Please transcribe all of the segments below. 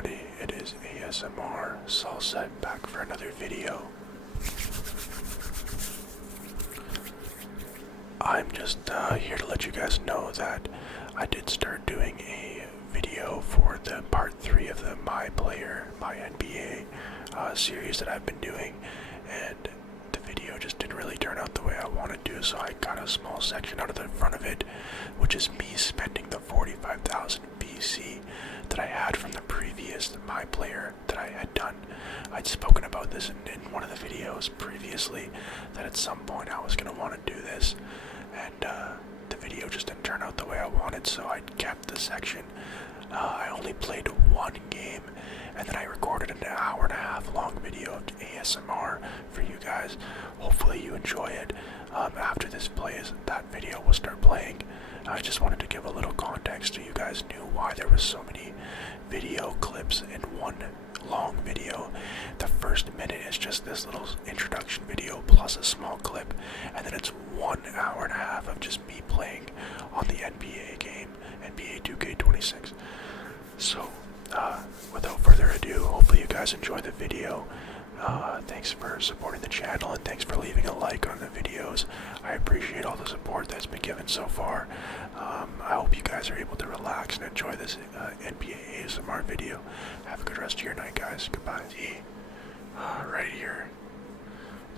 everybody, it is ASMR Salsa back for another video. I'm just here to let you guys know that I did start doing a video for the part 3 of the My NBA series that I've been doing, and the video just didn't really turn out the way I wanted to, so I got a small section out of the front of it, which is me spending the 45,000 BC that I had from the previous My Player that I had done. I'd spoken about this in one of the videos previously, that at some point I was going to want to do this, and the video just didn't turn out the way I wanted, so I kept the section. I only played one game, and then I recorded an hour-and-a-half long video of ASMR for you guys. Hopefully you enjoy it. After this plays, that video will start playing. I just wanted to give a little context so you guys knew why there was so many video clips in one long video. The first minute is just this little introduction video plus a small clip, and then it's 1 hour and a half of just me playing on the NBA game, NBA 2K26. So, without further ado, hopefully you guys enjoy the video. Thanks for supporting the channel, and thanks for leaving a like on the videos. I appreciate all the support that's been given so far. I hope you guys are able to relax and enjoy this NBA ASMR video. Have a good rest of your night, guys. Goodbye. Right here.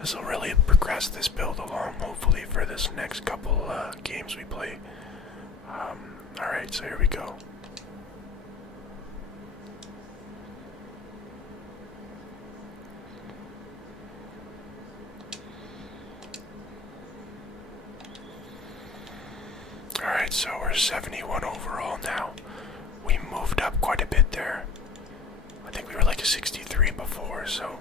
This will really progress this build along, hopefully, for this next couple games we play. Alright, so here we go. Alright, so we're 71 overall now. We moved up quite a bit there. I think we were like a 63 before, so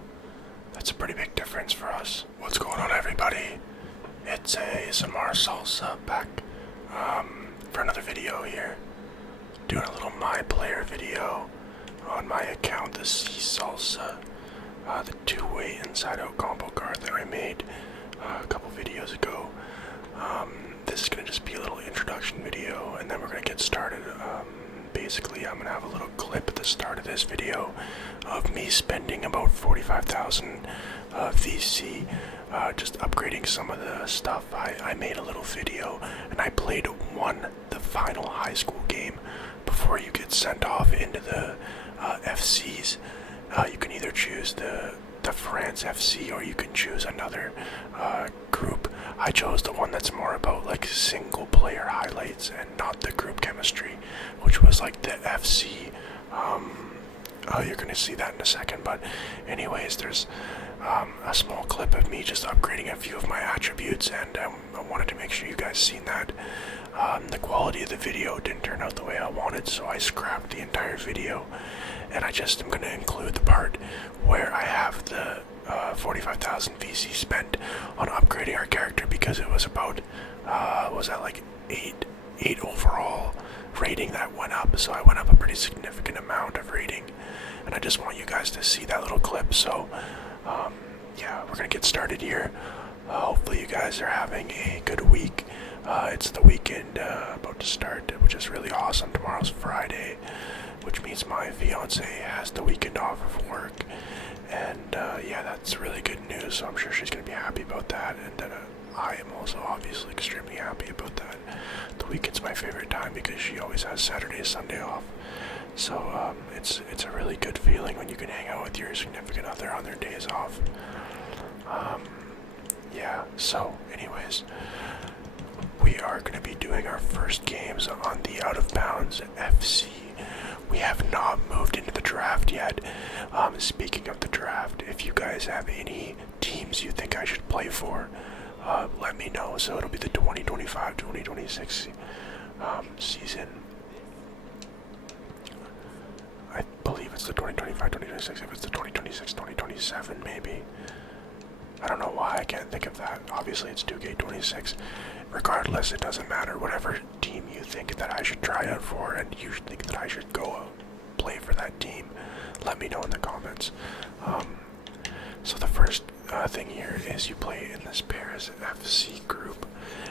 that's a pretty big difference for us. What's going on, everybody? It's ASMR Salsa back for another video here. Doing a little My Player video on my account, the C Salsa, the two-way inside-out combo card that I made a couple videos ago. This is going to just be a little introduction video, and then we're going to get started. Basically, I'm going to have a little clip at the start of this video of me spending about 45,000 VC, just upgrading some of the stuff. I made a little video, and I played the final high school game before you get sent off into the FCs. You can either choose the France FC, or you can choose another group. I chose the one that's more about like single player highlights and not the group chemistry, which was like the FC. You're gonna see that in a second, but anyways, there's a small clip of me just upgrading a few of my attributes, and I wanted to make sure you guys seen that. The quality of the video didn't turn out the way I wanted, so I scrapped the entire video, and I just am going to include the part where I have the 45,000 VC spent on upgrading our character, because it was about, was that like 8 overall rating that went up, so I went up a pretty significant amount of rating, and I just want you guys to see that little clip. So yeah, we're going to get started here. Hopefully you guys are having a good week. It's the weekend about to start, which is really awesome. Tomorrow's Friday, which means my fiance has the weekend off of work, and yeah, that's really good news, so I'm sure she's going to be happy about that, and I am also obviously extremely happy about that. The weekend's my favorite time because she always has Saturday and Sunday off, so it's a really good feeling when you can hang out with your significant other on their days off. Yeah, so anyways, we are going to be doing our first games on the Out of Bounds FC. We have not moved into the draft yet. Speaking of the draft, if you guys have any teams you think I should play for, let me know. So it'll be the 2025-2026 season. I believe it's the 2025-2026. If it's the 2026-2027, maybe. I don't know why I can't think of that. Obviously, it's 2K26. Regardless, it doesn't matter. Whatever team you think that I should try out for, and you think that I should go play for that team, let me know in the comments. So the first thing here is you play in this Paris FC group,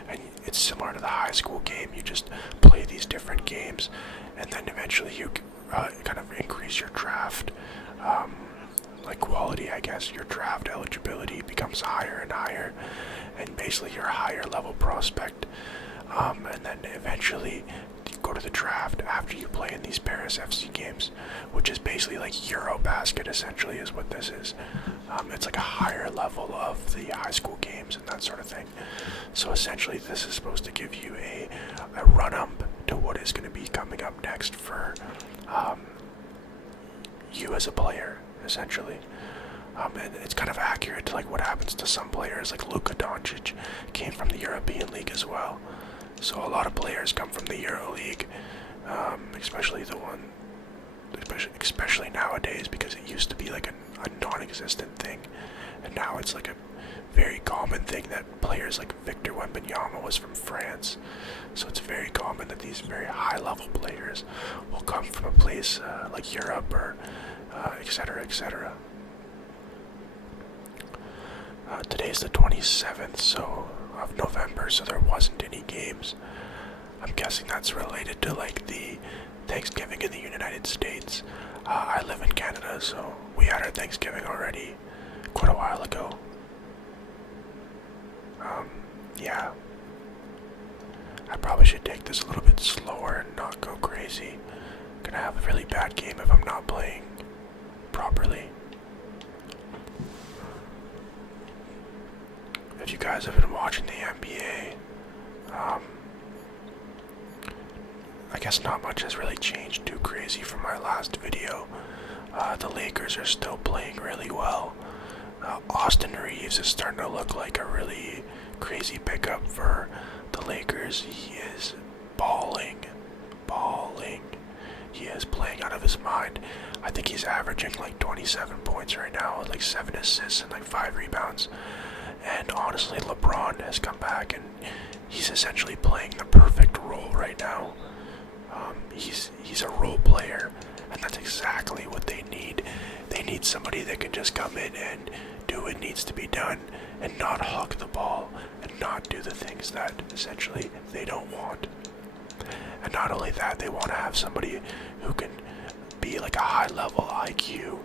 and it's similar to the high school game. You just play these different games, and then eventually you kind of increase increase your draft, like quality, I guess. Your draft eligibility becomes higher and higher, and basically you're a higher level prospect. And then eventually you go to the draft after you play in these Paris FC games, which is basically like Eurobasket, essentially, is what this is. It's like a higher level of the high school games and that sort of thing. So essentially this is supposed to give you a run-up to what is going to be coming up next for you as a player, essentially. And it's kind of accurate to like what happens to some players, like Luka Doncic came from the European League as well. So a lot of players come from the Euro League, especially the one, especially nowadays, because it used to be like a non-existent thing, and now it's like a very common thing that players like Victor Wembanyama was from France. So it's very common that these very high-level players will come from a place like Europe or etc., etc. Today's the 27th of November, so there wasn't any games. I'm guessing that's related to like the Thanksgiving in the United States. I live in Canada, so we had our Thanksgiving already quite a while ago. Yeah. I probably should take this a little bit slower and not go crazy. I'm gonna have a really bad game if I'm not playing properly. If you guys have been watching the NBA, I guess not much has really changed too crazy from my last video. The Lakers are still playing really well. Austin Reeves is starting to look like a really crazy pickup for the Lakers. He is balling. He is playing out of his mind. I think he's averaging like 27 points right now, like 7 assists and like 5 rebounds. And honestly, LeBron has come back and he's essentially playing the perfect role right now. He's a role player, and that's exactly what they need. They need somebody that can just come in and do what needs to be done and not hog the ball and not do the things that essentially they don't want. And not only that, they want to have somebody who can be like a high-level IQ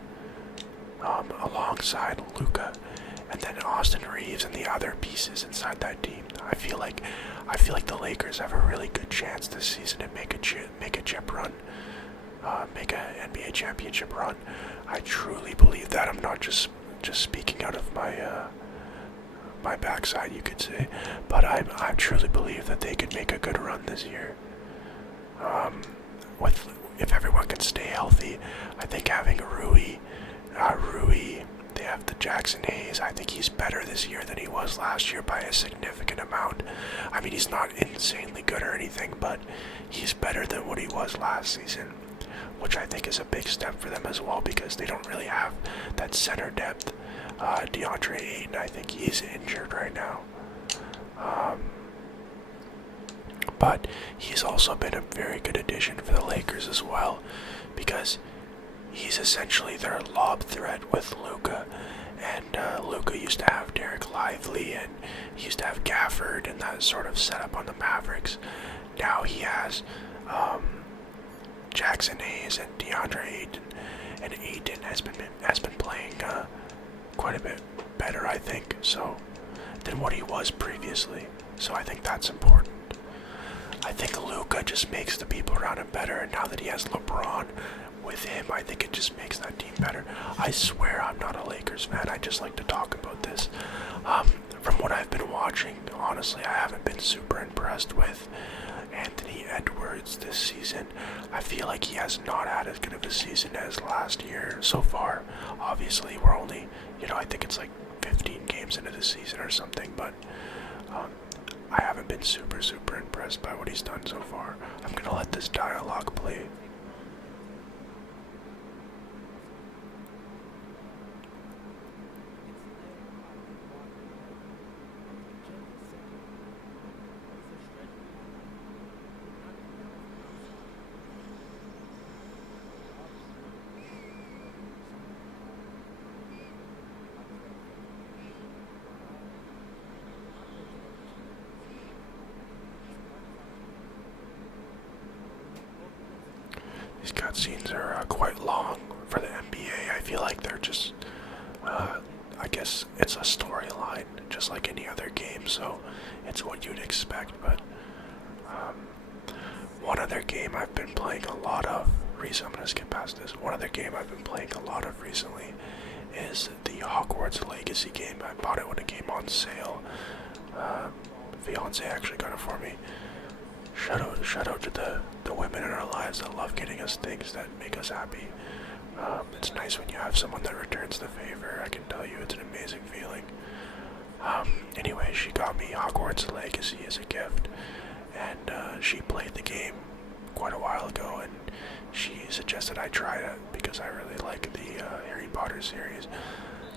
alongside Luka, and then Austin Reeves and the other pieces inside that team. I feel like the Lakers have a really good chance this season to make a chip run, make an NBA championship run. I truly believe that. I'm not just speaking out of my backside, you could say, but I truly believe that they could make a good run this year. If everyone can stay healthy, I think having Rui, they have the Jackson Hayes. I think he's better this year than he was last year by a significant amount. I mean, he's not insanely good or anything, but he's better than what he was last season, which I think is a big step for them as well, because they don't really have that center depth. DeAndre Ayton, I think he's injured right now. But he's also been a very good addition for the Lakers as well, because he's essentially their lob threat with Luka. And Luka used to have Derek Lively, and he used to have Gafford and that sort of setup on the Mavericks. Now he has Jackson Hayes and DeAndre Ayton, and Ayton has been playing quite a bit better, I think, so than what he was previously. So I think that's important. I think Luka just makes the people around him better, and now that he has LeBron with him, I think it just makes that team better. I swear I'm not a Lakers fan, I just like to talk about this. From what I've been watching, honestly, I haven't been super impressed with Anthony Edwards this season. I feel like he has not had as good of a season as last year so far. Obviously, we're only, I think it's like 15 games into the season or something, but I haven't been super impressed by what he's done so far. I'm gonna let this dialogue play. These cutscenes are quite long, gonna skip past this. One other game I've been playing a lot of recently is the Hogwarts Legacy game. I bought it when it came on sale. Fiance actually got it for me. Shout out to the women in our lives that love getting us things that make us happy. It's nice when you have someone that returns the favor. I can tell you, it's an amazing feeling. Anyway, she got me Hogwarts Legacy as a gift, and she played the game quite a while ago, and she suggested I try it because I really like the Harry Potter series.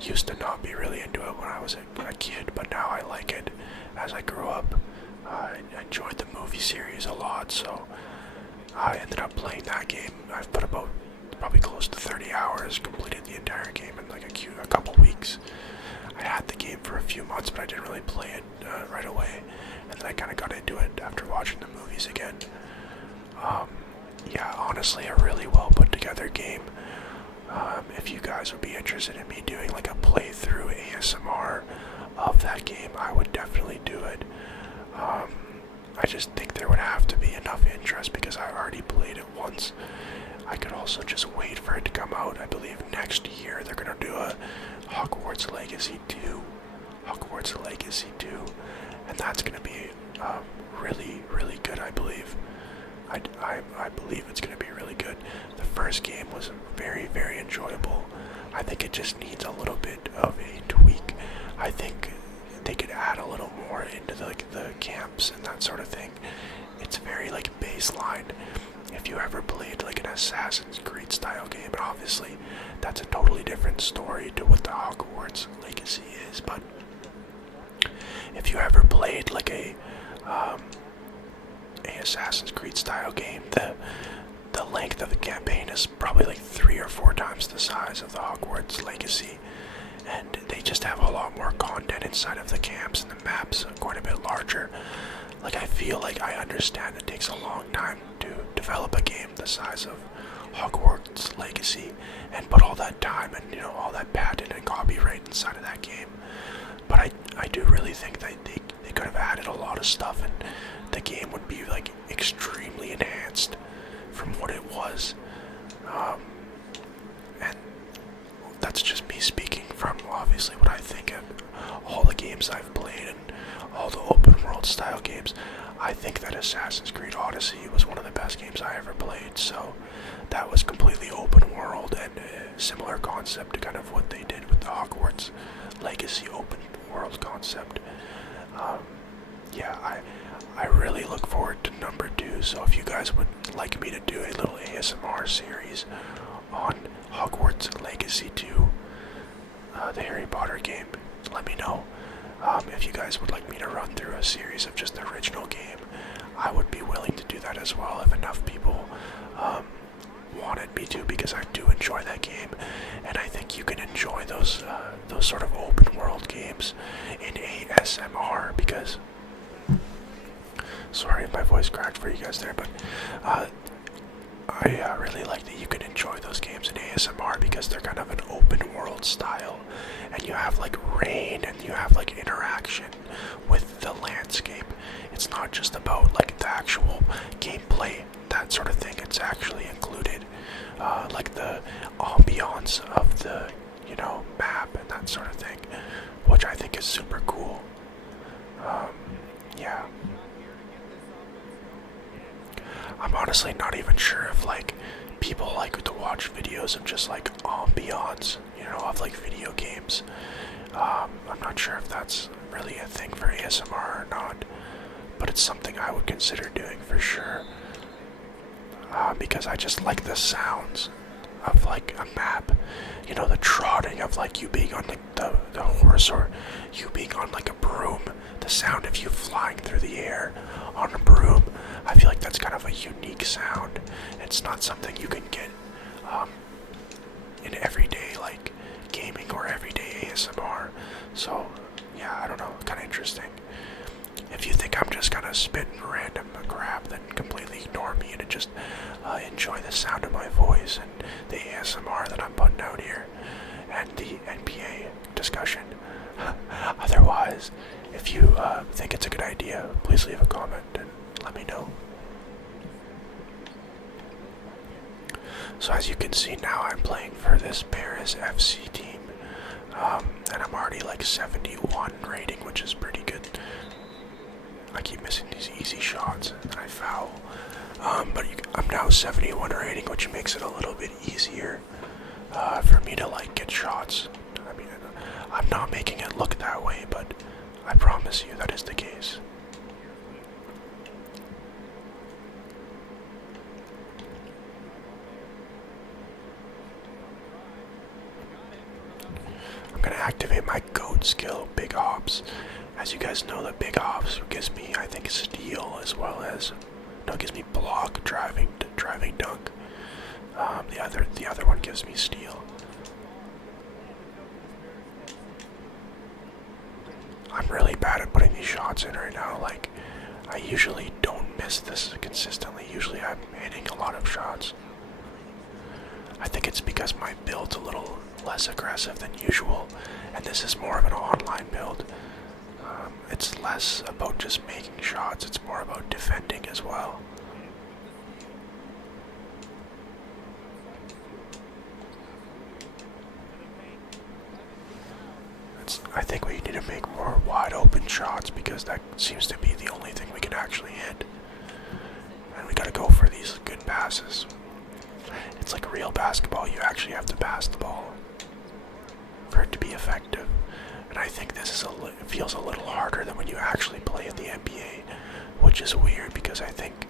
Used to not be really into it when I was a kid, but now I like it as I grew up. I enjoyed the movie series a lot, so I ended up playing that game. I've put about probably close to 30 hours, completed the entire game in like a couple weeks. I had the game for a few months, but I didn't really play it right away, and then I kind of got into it after watching the movies again. Yeah, honestly, a really well put together game. If you guys would be interested in me doing like a playthrough ASMR of that game, I would definitely do it. I just think there would have to be enough interest because I already played it once. I could also just wait for it to come out. I believe next year they're going to do a Hogwarts Legacy 2. Hogwarts Legacy 2. And that's going to be really, really good, I believe. I believe it's going to be really good. The first game was very, very enjoyable. I think it just needs a little bit of a tweak. I think they could add a little more into the camps and that sort of thing. It's very like baseline. If you ever played like an Assassin's Creed style game, and obviously that's a totally different story to what the Hogwarts Legacy is, but if you ever played like a Assassin's Creed style game, the length of the campaign is probably like 3 or 4 times the size of the Hogwarts Legacy, and they just have a lot more content inside of the camps, and the maps are quite a bit larger. Like, I feel like I understand it takes a long time to develop a game the size of Hogwarts Legacy and put all that time and, you know, all that patent and copyright inside of that game. But I do really think that they could have added a lot of stuff, and the game would be like extremely enhanced from what it was. And that's just me speaking from obviously what I think of all the games I've played and all the open world style games. I think that Assassin's Creed Odyssey was one of the best games I ever played, so that was completely open world and a similar concept to kind of what they did with the Hogwarts Legacy open world concept. Yeah, I really look forward to number 2, so if you guys would like me to do a little ASMR series on Hogwarts Legacy 2, the Harry Potter game, let me know. If you guys would like me to run through a series of just the original game, I would be willing to do that as well if enough people wanted me to, because I do enjoy that game, and I think you can enjoy those sort of open world games in ASMR, because sorry if my voice cracked for you guys there, but I really like that you can enjoy those games in ASMR because they're kind of an open world style, and you have like rain and you have like interaction with the landscape. It's not just about like the actual gameplay, that sort of thing. It's actually included like the ambiance of the, you know, map and that sort of thing, which I think is super cool. Yeah. I'm honestly not even sure if like people like to watch videos of just like ambiance, you know, of like video games. I'm not sure if that's really a thing for ASMR or not, but it's something I would consider doing for sure. Because I just like the sounds of like a map, you know, the trotting of like you being on like the horse, or you being on like a broom, the sound of you flying through the air on a broom. I feel like that's kind of a unique sound. It's not something you can get in everyday like gaming or everyday ASMR. So yeah, I don't know, kind of interesting. If you think I'm just gonna spit random crap, then completely ignore me and just enjoy the sound of my voice and the ASMR that I'm putting out here and the NPA discussion. Otherwise, if you think it's a good idea, please leave a comment and let me know. So as you can see now, I'm playing for this Paris FC team, and I'm already like 71 rating, which is pretty good. I keep missing these easy shots, and I foul. But I'm now 71 rating, which makes it a little bit easier for me to like get shots. I mean, I'm not making it look that way, but I promise you that is the case. I'm gonna activate my GOAT skill, Big Hops. As you guys know, the Big Hops gives me, I think, steal as well as, no, it gives me block, driving dunk. The other one gives me steal. I'm really bad at putting these shots in right now. Like, I usually don't miss this consistently. Usually I'm hitting a lot of shots. I think it's because my build's a little less aggressive than usual, and this is more of an online build. It's less about just making shots, it's more about defending as well. I think we need to make more wide open shots because that seems to be the only thing we can actually hit. And we gotta go for these good passes. It's like real basketball, you actually have to pass the ball for it to be effective. And I think this is it feels a little harder than when you actually play in the NBA, which is weird because I think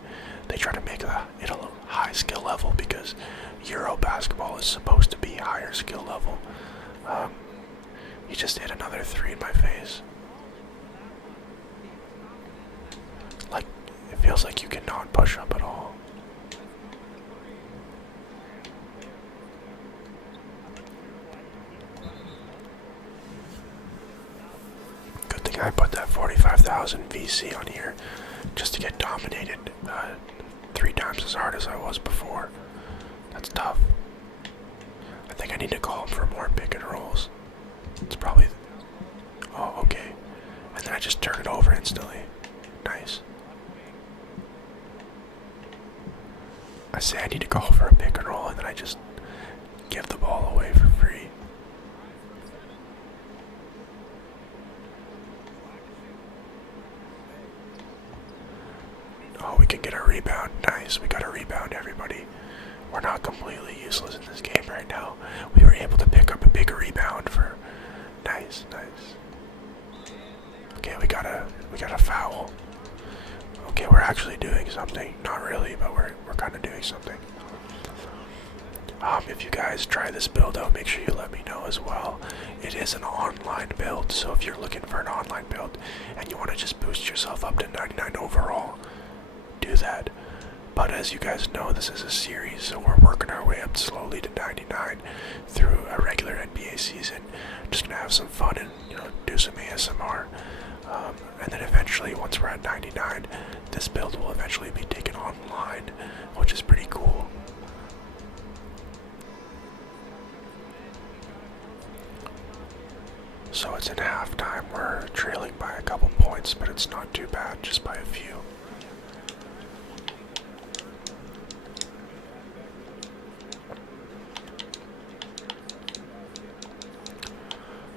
they try to make it a high skill level because Euro basketball is supposed to be higher skill level. He just hit another 3 in my face. Like, it feels like you cannot push up at all. Good thing I put that 45,000 VC on here just to get dominated 3 times as hard as I was before. That's tough. I think I need to call him for more pick and rolls. It's probably... Oh, okay. And then I just turn it over instantly. Nice. I say I need to call for a pick and roll, and then I just give the ball away for free. Oh, we can get a rebound. Nice. We got a rebound, everybody. We're not completely useless in this game right now. We were able to pick up a big rebound for... Nice, nice. Okay, we got a foul. Okay, we're actually doing something. Not really, but we're kind of doing something. If you guys try this build out, make sure you let me know as well. It is an online build, so if you're looking for an online build and you want to just boost yourself up to 99 overall, do that. But as you guys know, this is a series, so we're working our way up slowly to 99 through a regular NBA season. Just gonna have some fun and, do some ASMR. And then eventually, once we're at 99, this build will eventually be taken online, which is pretty cool. So it's in halftime, we're trailing by a couple points, but it's not too bad, just by a few.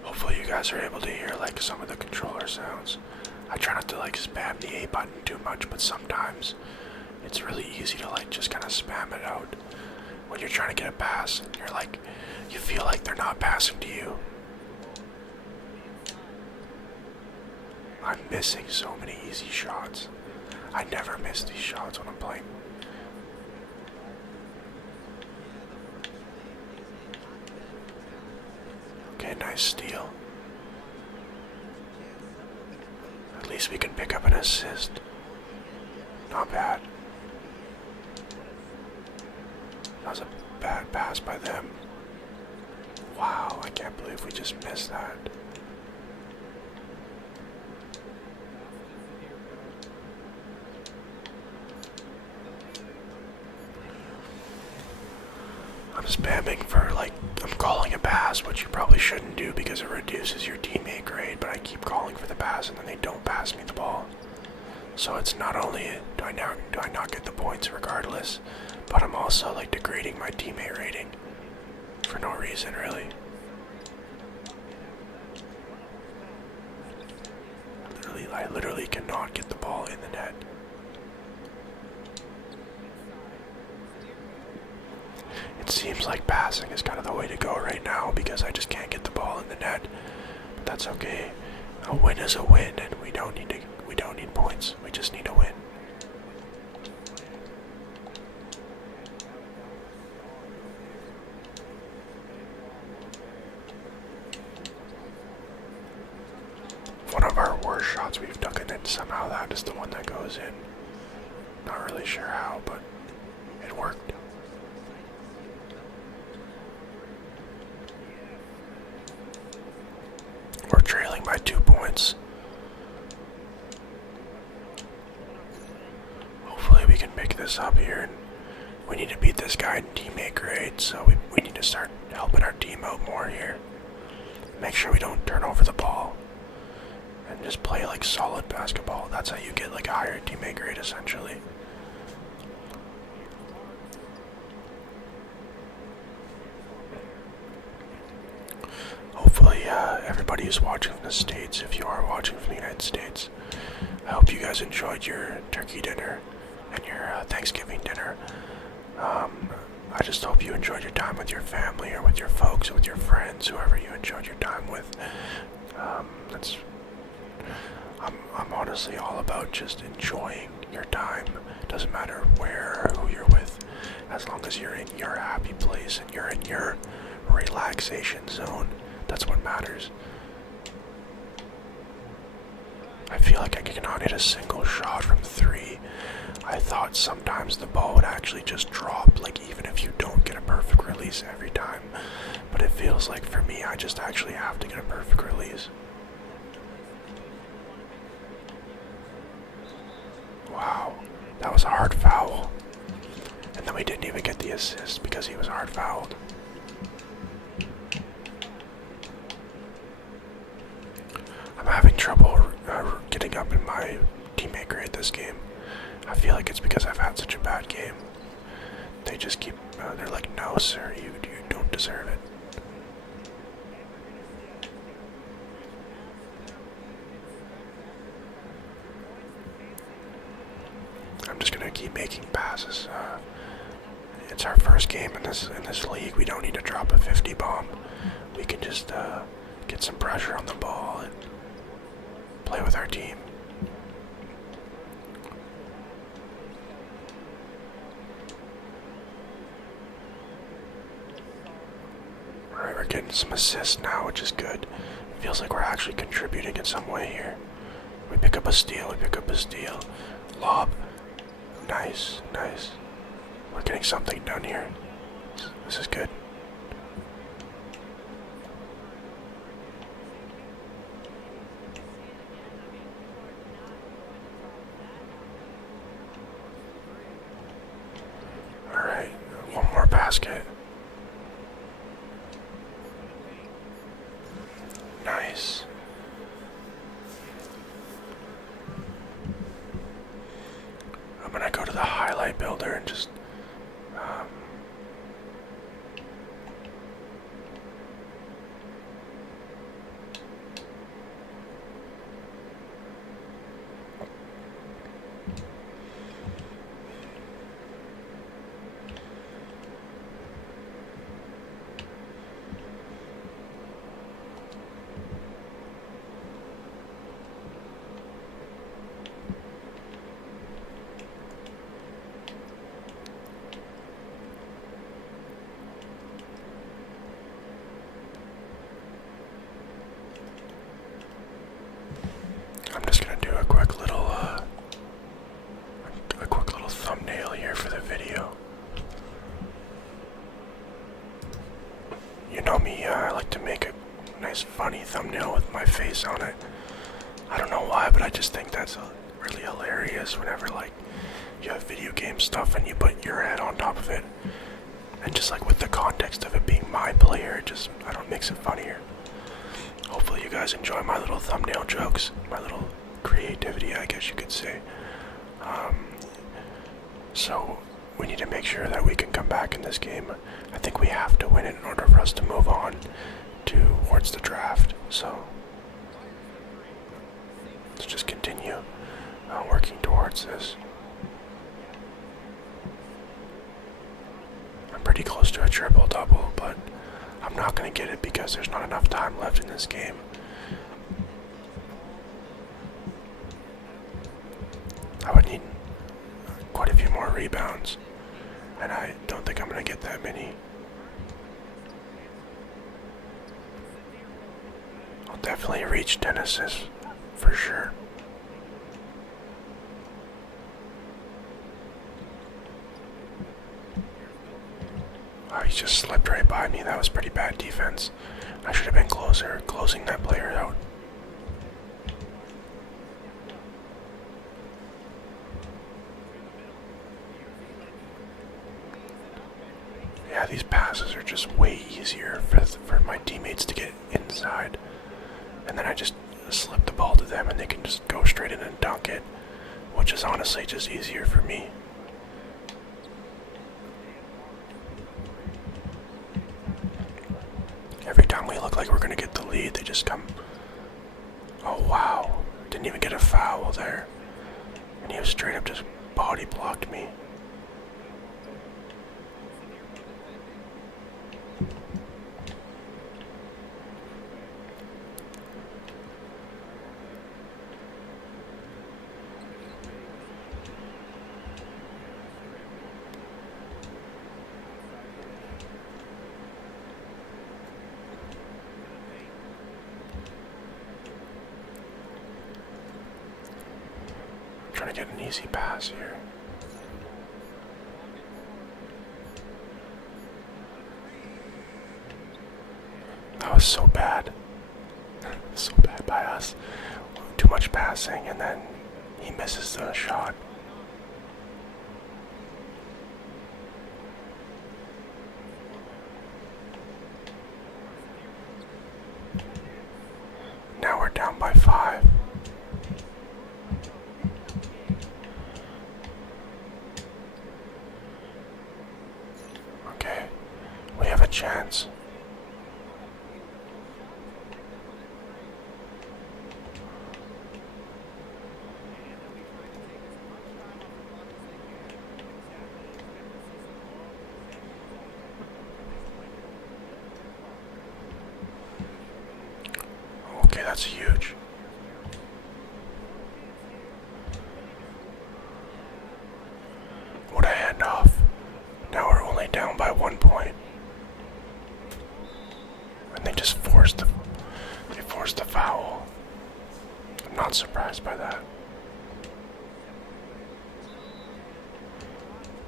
Hopefully you guys are able to hear like some of the controller sounds. I try not to like spam the A button too much, but sometimes it's really easy to like just kind of spam it out when you're trying to get a pass and you're like, you feel like they're not passing to you. I'm missing so many easy shots. I never miss these shots when I'm playing. Okay, nice steal. At least we can pick up an assist. Not bad. That was a bad pass by them. Wow, I can't believe we just missed that. I'm spamming for like, I'm calling a pass, which you probably shouldn't do because it reduces your teammate grade, but I keep calling for the pass and then they don't pass me the ball. So it's not only do I not get the points regardless, but I'm also like degrading my teammate rating for no reason, really. I literally cannot get the ball in the net. It seems like passing is kind of the way to go right now because I just can't get the ball in the net. But that's okay. A win is a win, and we don't need points. We just need to win. One of our worst shots we've taken, and somehow that is the one that goes in. Not really sure how, but it worked. We're trailing by 2 points. Hopefully we can pick this up here. And we need to beat this guy in teammate grade, so we need to start helping our team out more here. Make sure we don't turn over the ball. And just play like solid basketball. That's how you get like a higher teammate grade essentially. Hopefully everybody is watching from the States. If you are watching from the United States, I hope you guys enjoyed your turkey dinner and your Thanksgiving dinner. I just hope you enjoyed your time with your family or with your folks or with your friends, whoever you enjoyed your time with. I'm honestly all about just enjoying your time. Doesn't matter where or who you're with, as long as you're in your happy place and you're in your relaxation zone. That's what matters. I feel like I cannot hit a single shot from 3. I thought sometimes the ball would actually just drop, like even if you don't get a perfect release every time. But it feels like for me, I just actually have to get a perfect release. Wow, that was a hard foul. And then we didn't even get the assist because he was hard fouled. I'm having trouble getting up in my teammate grade this game. I feel like it's because I've had such a bad game. They just keep, they're like, no sir, you don't deserve it. I'm just gonna keep making passes. It's our first game in this league. We don't need to drop a 50 bomb. We can just get some pressure on the ball and play with our team. Alright, we're getting some assists now, which is good. It feels like we're actually contributing in some way here. We pick up a steal, Lob. Nice, nice. We're getting something done here. This is good. Alright, one more basket. Nice. I'm gonna go to the highlight builder and just do a quick little thumbnail here for the video. You know me, I like to make a nice funny thumbnail with my face on it. I don't know why, but I just think that's really hilarious whenever like you have video game stuff and you put your head on top of it. And just like with the context of it being my player, it just, I don't makes it funnier. Hopefully you guys enjoy my little thumbnail jokes, my little creativity, I guess you could say. So we need to make sure that we can come back in this game. I think we have to win it in order for us to move on towards the draft. So let's just continue working towards this. I'm pretty close to a triple-double, but I'm not going to get it because there's not enough time left in this game. I would need quite a few more rebounds, and I don't think I'm going to get that many. I'll definitely reach 10 assists for sure. Oh, he just slipped right by me. That was pretty bad defense. I should have been closer, closing that player out. Yeah, these passes are just way easier for my teammates to get inside. And then I just slip the ball to them and they can just go straight in and dunk it, which is honestly just easier for me. Every time we look like we're going to get the lead, they just come. Oh wow, didn't even get a foul there. And he was straight up just body blocked me. Trying to get an easy pass here. That was so bad. So bad by us. Too much passing and then he misses the shot. Now we're down by 5. Okay, we have a chance. Okay, that's huge. What a handoff. Now we're only down by 1 point. And they just forced the foul. I'm not surprised by that.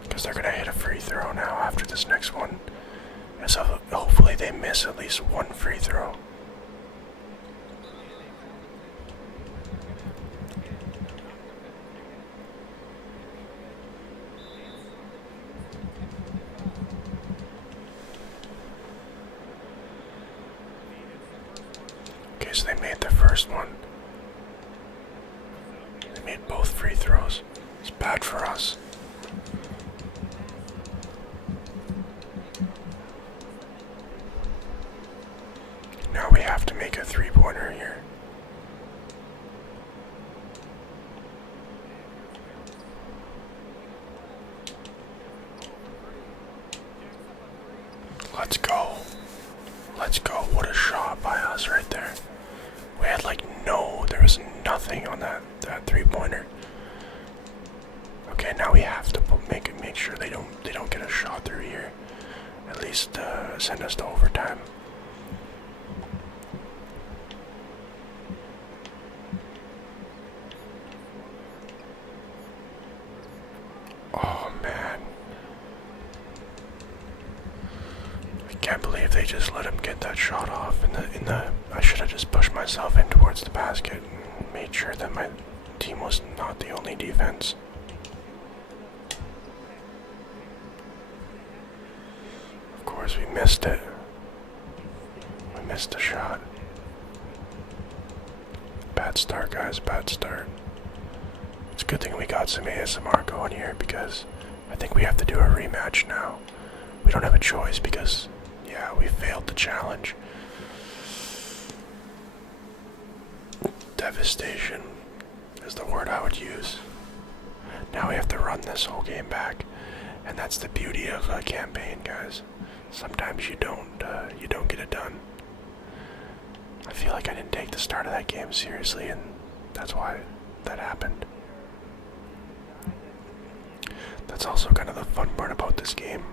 Because they're gonna hit a free throw now after this next one. And so hopefully they miss at least one free throw. So they made the first one. They made both free throws. It's bad for us. Now we have to make a three-pointer here. Let's go. Let's go. What a shot by us right there. We had there was nothing on that three-pointer. Okay, now we have to make sure they don't get a shot through here. At least send us to overtime. Oh man. I can't believe they just let him get that shot off. I should have just pushed myself in towards the basket and made sure that my team was not the only defense. Of course, we missed it. We missed the shot. Bad start, guys. Bad start. It's a good thing we got some ASMR going here because I think we have to do a rematch now. We don't have a choice because, yeah, we failed the challenge. Devastation is the word I would use. Now we have to run this whole game back, and that's the beauty of a campaign, guys. Sometimes you don't get it done. I feel like I didn't take the start of that game seriously, and that's why that happened. That's also kind of the fun part about this game.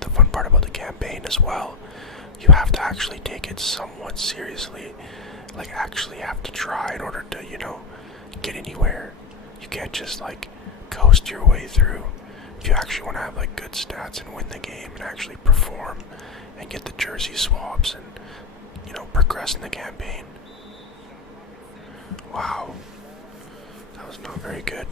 The fun part about the campaign as well. You have to actually take it somewhat seriously. Like, actually have to try in order to, get anywhere. You can't just, coast your way through. If you actually want to have, good stats and win the game and actually perform and get the jersey swaps and, progress in the campaign. Wow. That was not very good.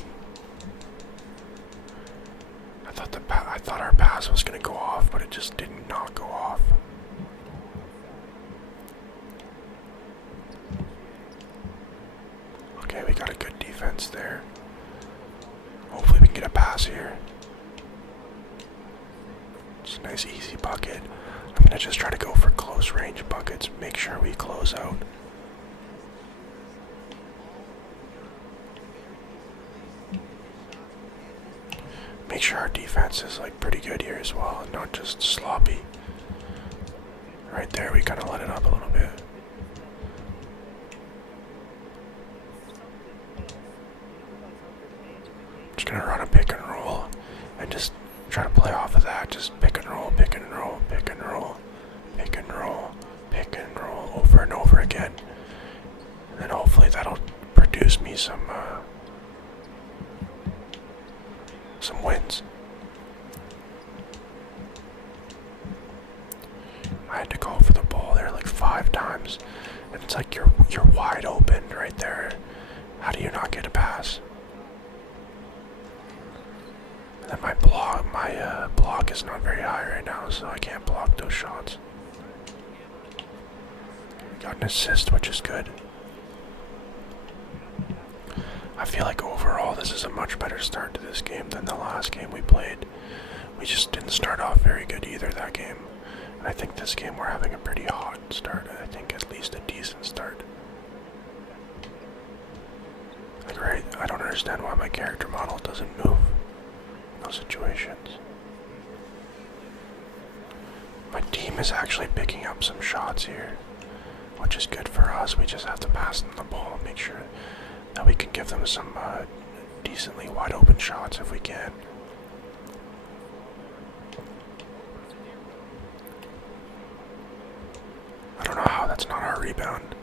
I thought our pass was going to go off, but it just did not go off. Okay, we got a good defense there. Hopefully we can get a pass here. It's a nice easy bucket. I'm going to just try to go for close range buckets. Make sure we close out. Make sure our defense is pretty good here as well, and not just sloppy. Right there, we kind of let it up a little bit. Just gonna run a pick and roll, and just try to play off of that. Just pick and roll, pick and roll, pick and roll, pick and roll, pick and roll, over and over again. And then hopefully that'll produce me some wins. I had to call for the ball there 5 times, and it's like you're wide open right there. How do you not get a pass? And then my block is not very high right now, so I can't block those shots. Got an assist, which is good. I feel like overall this is a much better start to this game than the last game we played. We just didn't start off very good either that game. And I think this game we're having a pretty hot start. I think at least a decent start. Right, I don't understand why my character model doesn't move in those situations. My team is actually picking up some shots here, which is good for us. We just have to pass them the ball and make sure that we can give them some decently wide open shots if we can. I don't know how that's not our rebound.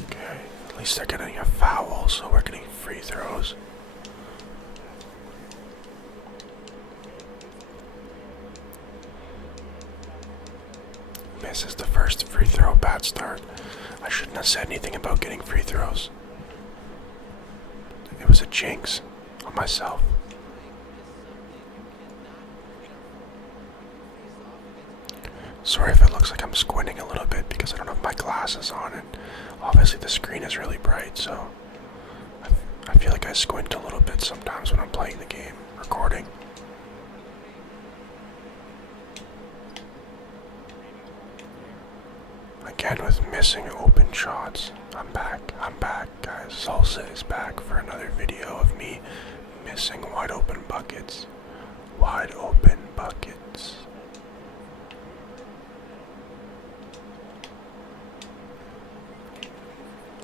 Okay, at least they're getting a foul, so we're getting free throws. Misses the first free throw, bad start. I shouldn't have said anything about getting free throws. It was a jinx on myself. Sorry if it looks like I'm squinting a little bit because I don't have my glasses on, and obviously the screen is really bright, so I feel like I squint a little bit sometimes when I'm playing the game, recording. Again with missing open shots. I'm back, guys. Salsa is back for another video of me missing wide open buckets. Wide open buckets.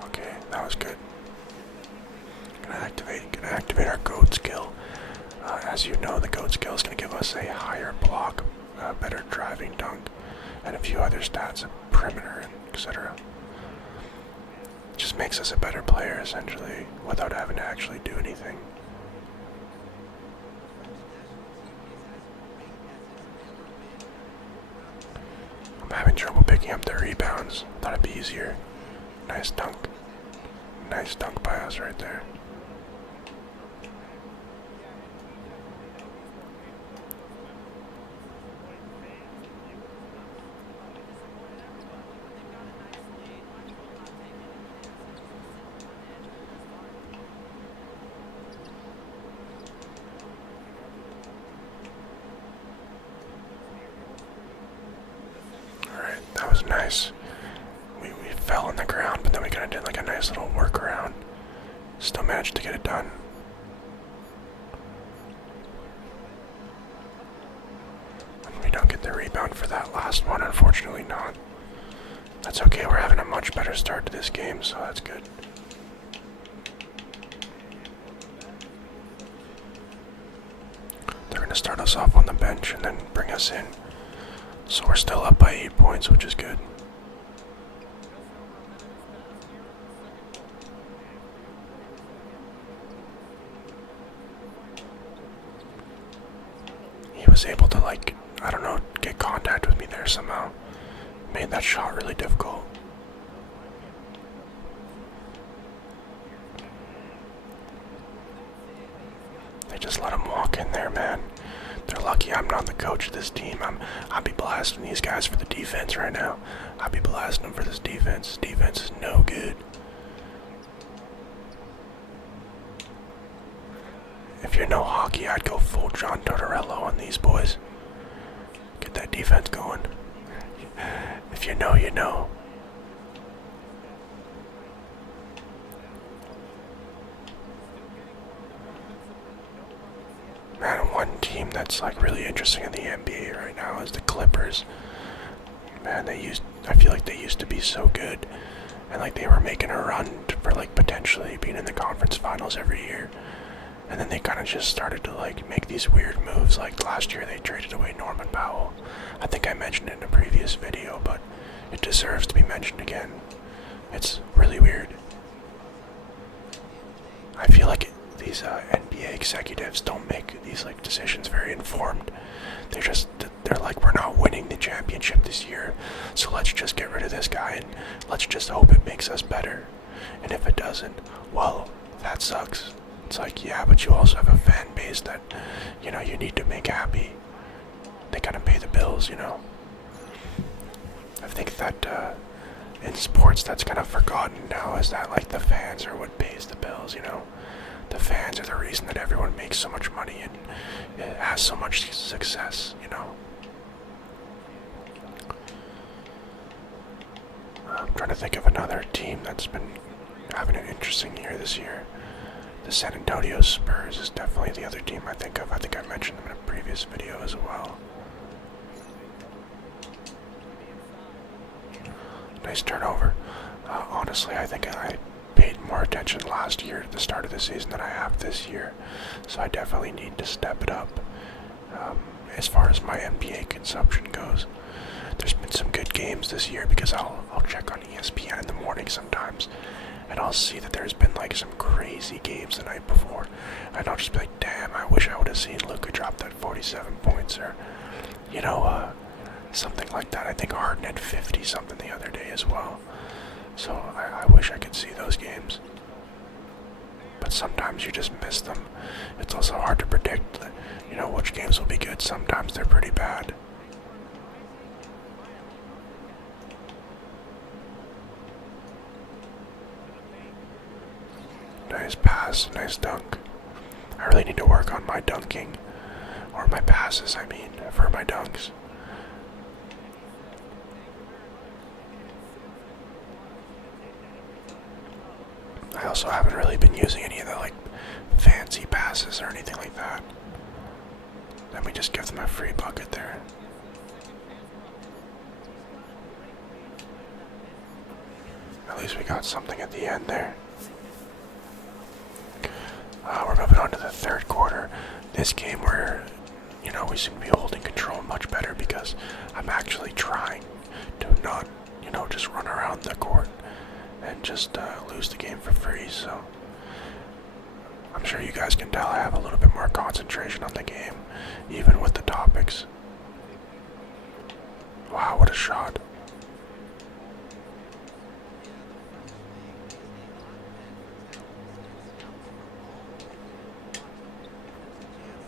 Okay, that was good. Gonna activate our goat skill. As you know, the goat skill is gonna give us a higher block, better driving dunk, and a few other stats, perimeter, etc. Just makes us a better player, essentially, without having to actually do anything. I'm having trouble picking up the rebounds. Thought it'd be easier. Nice dunk. Nice dunk by us right there. was nice. We fell on the ground, but then we kind of did like a nice little workaround. Still managed to get it done. And we don't get the rebound for that last one, unfortunately not. That's okay, we're having a much better start to this game, so that's good. They're going to start us off on the bench and then bring us in. So we're still up by 8 points, which is good. He was able to, like, I don't know, get contact with me there somehow. Made that shot really difficult. They just let him walk in there, man. They're lucky I'm not the coach of this team. I'd be blasting these guys for the defense right now. I'd be blasting them for this defense. This defense is no good. If you know hockey, I'd go full John Tortorella on these boys. Get that defense going. If you know, you know. Man, one team that's like really interesting in the NBA right now is the Clippers. Man, I feel like they used to be so good. And like they were making a run for like potentially being in the conference finals every year. And then they kind of just started to like make these weird moves. Like last year they traded away Norman Powell. I think I mentioned it in a previous video, but it deserves to be mentioned again. It's really weird. I feel like these NBA executives don't make these like decisions very informed. They're like, we're not winning the championship this year, so let's just get rid of this guy and let's just hope it makes us better. And if it doesn't, well, that sucks. It's like, yeah, but you also have a fan base that, you know, you need to make happy. They gotta pay the bills, you know. I think that in sports that's kind of forgotten now, is that like the fans are what pays the bills, you know. The fans are the reason that everyone makes so much money and has so much success, you know. I'm trying to think of another team that's been having an interesting year this year. The San Antonio Spurs is definitely the other team I think of. I think I mentioned them in a previous video as well. Nice turnover. Honestly, I think I paid more attention last year at the start of the season than I have this year. So I definitely need to step it up as far as my NBA consumption goes. There's been some good games this year because I'll check on ESPN in the morning sometimes, and I'll see that there's been like some crazy games the night before, and I'll just be like, damn, I wish I would have seen Luka drop that 47 points, or, you know, something like that. I think Harden had 50 something the other day as well. So I wish I could see those games. But sometimes you just miss them. It's also hard to predict, you know, which games will be good. Sometimes they're pretty bad. Nice pass, nice dunk. I really need to work on my dunking. Or my passes, I mean, for my dunks. I also haven't really been using any of the like fancy passes or anything like that. Then we just give them a free bucket there. At least we got something at the end there. We're moving on to the third quarter. This game where, you know, we seem to be holding control much better because I'm actually trying to not, you know, just run around the court and just lose the game for free. So I'm sure you guys can tell I have a little bit more concentration on the game, even with the topics. Wow, what a shot.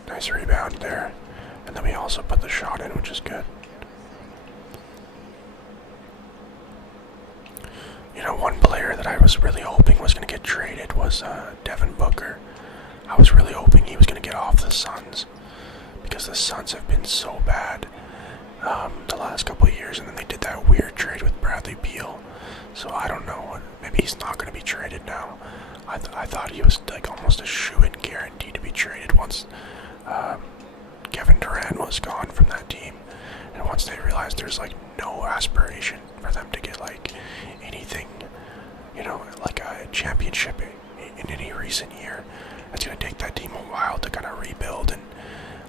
Nice rebound there. And then we also put the shot in, which is good. You know, one player that I was really hoping was going to get traded was Devin Booker. I was really hoping he was going to get off the Suns, because the Suns have been so bad. the last couple of years, and then they did that weird trade with Bradley Beal. So I don't know. Maybe he's not going to be traded now. I thought he was like almost a shoo-in guarantee to be traded once Kevin Durant was gone from that team, and once they realized there's like no aspiration for them to get like anything, like a championship in any recent year. It's going to take that team a while to kind of rebuild and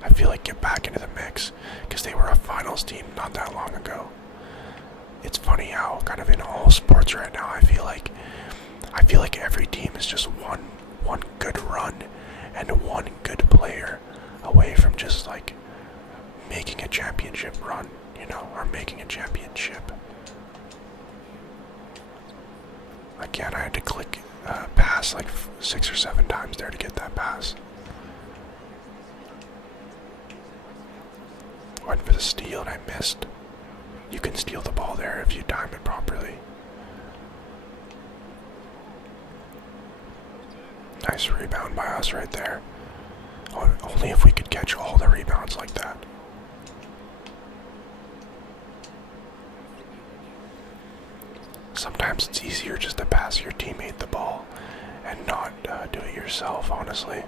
I feel like get back into the mix, because they were a finals team not that long ago. It's funny how kind of in all sports right now, I feel like every team is just one good run and one good player away from just like making a championship run, or making a championship. Again, I had to click pass like 6 or 7 times there to get that pass. Went for the steal and I missed. You can steal the ball there if you time it properly. Nice rebound by us right there. Only if we could catch all the rebounds like that. Sometimes it's easier just to pass your teammate the ball and not do it yourself, honestly.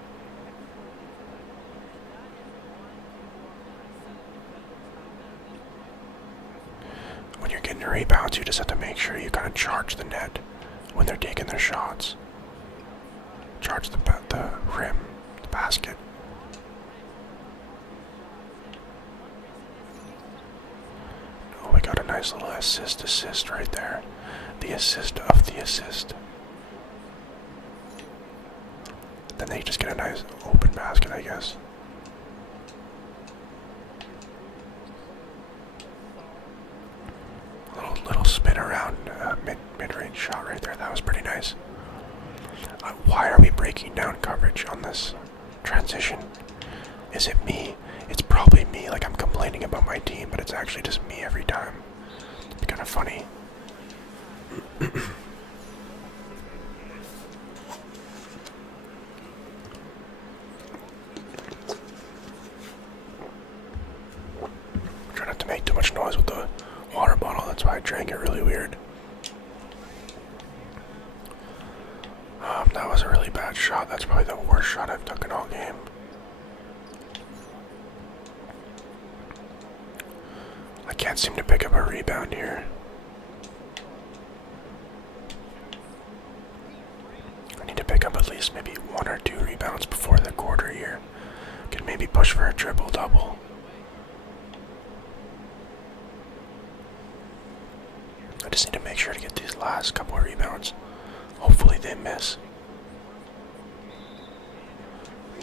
When you're getting rebounds, you just have to make sure you kind of charge the net when they're taking their shots. Charge the rim, the basket. Oh, we got a nice little assist right there. The assist of the assist. Then they just get a nice open basket, I guess. Little spin around mid-range shot right there. That was pretty nice. Why are we breaking down coverage on this transition? Is it me? It's probably me. Like I'm complaining about my team, but it's actually just me every time. It's kind of funny. Try not to make too much noise with the water bottle. That's why I drank it really weird. That was a really bad shot. That's probably the worst shot I've taken all game. I can't seem to pick up a rebound here. I need to pick up at least maybe 1 or 2 rebounds before the quarter here. Could maybe push for a triple-double. I just need to make sure to get these last couple of rebounds. Hopefully they miss.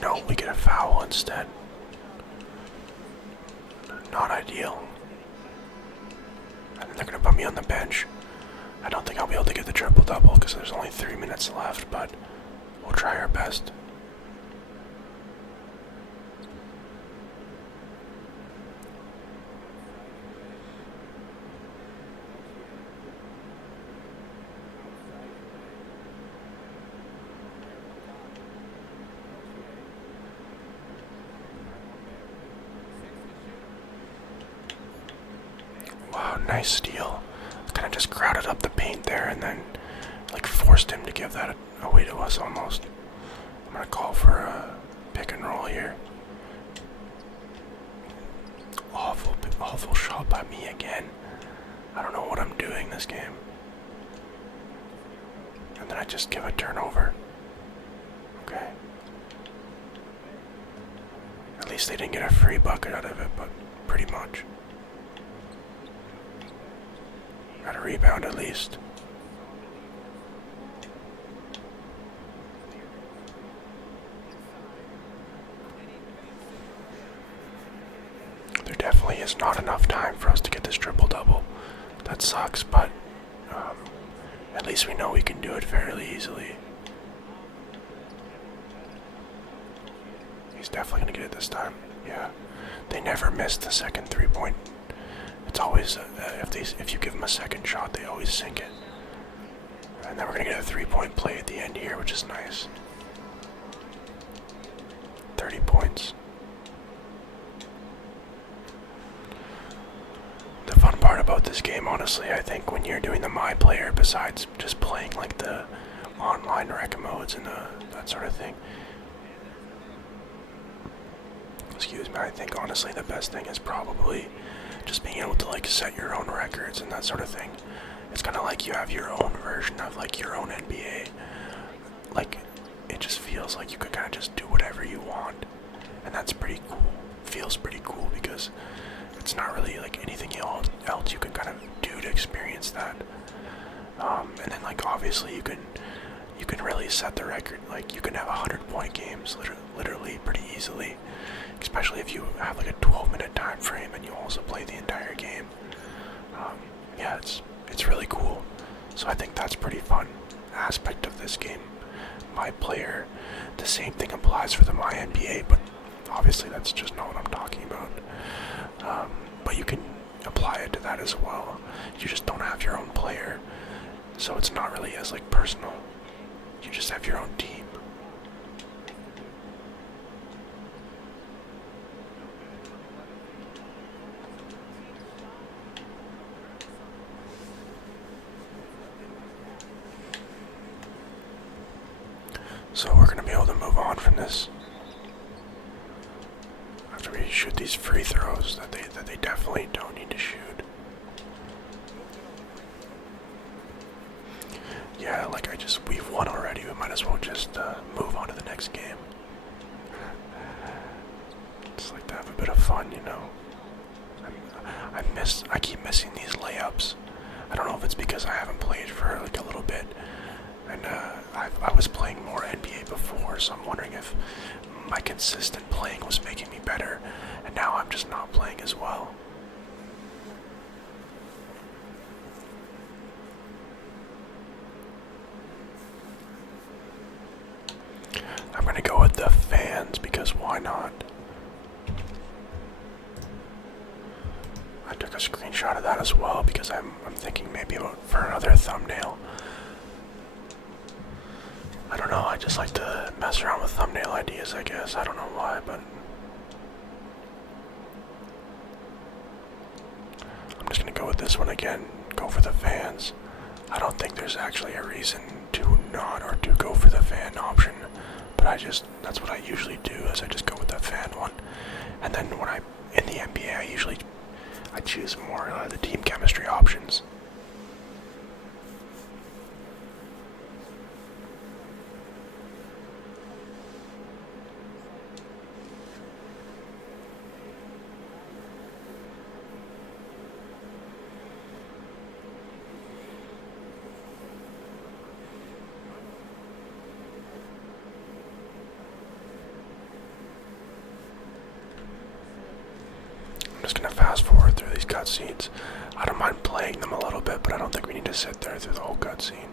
No, we get a foul instead. Not ideal. And then they're going to put me on the bench. I don't think I'll be able to get the triple-double because there's only 3 minutes left, but we'll try our best. Wow, nice steal. Kind of just crowded up the paint there and then like forced him to give that away to us almost. I'm gonna call for a pick and roll here. Awful shot by me again. I don't know what I'm doing this game. And then I just give a turnover. Okay. At least they didn't get a free bucket out of it, but pretty much. Got a rebound at least. There definitely is not enough time for us to get this triple-double. That sucks, but at least we know we can do it fairly easily. He's definitely going to get it this time. Yeah. They never miss the second 3-point. It's always, if you give them a second shot, they always sink it. And then we're going to get a 3-point play at the end here, which is nice. 30 points. about this game, honestly. I think when you're doing the My Player, besides just playing like the online rec modes and that sort of thing, excuse me, I think honestly the best thing is probably just being able to like set your own records and that sort of thing. It's kind of like you have your own version of like your own NBA. Like, it just feels like you could kind of just do whatever you want, and that's pretty cool. Feels pretty cool because it's not really like anything else you can kind of do to experience that. And then like obviously you can really set the record. Like you can have 100-point games literally pretty easily, especially if you have like a 12-minute time frame and you also play the entire game. Yeah, it's really cool. So I think that's pretty fun aspect of this game. My Player, the same thing applies for the My NBA, but obviously that's just not what I'm talking about. But you can apply it to that as well. You just don't have your own player, so it's not really as like personal. You just have your own team. So we're going to be able to move on from this after we shoot these free throws that they definitely don't need to shoot. Yeah, like we've won already. We might as well just move on to the next game. Just like to have a bit of fun, you know. I keep missing these layups. I don't know if it's because I haven't played for like a little bit, and I was playing more NBA before, so I'm wondering if my consistent playing was making me better, and now I'm just not playing as well. I'm gonna go with the fans because why not? I took a screenshot of that as well because I'm thinking maybe about for another thumbnail. I don't know, I just like to mess around with thumbnail ideas, I guess. I don't know why, but I'm just gonna go with this one again. Go for the fans. I don't think there's actually a reason to not or to go for the fan option, but that's what I usually do, is I just go with the fan one. And then when I'm in the NBA, I choose more the team chemistry options. I'm just gonna fast forward through these cutscenes. I don't mind playing them a little bit, but I don't think we need to sit there through the whole cutscene.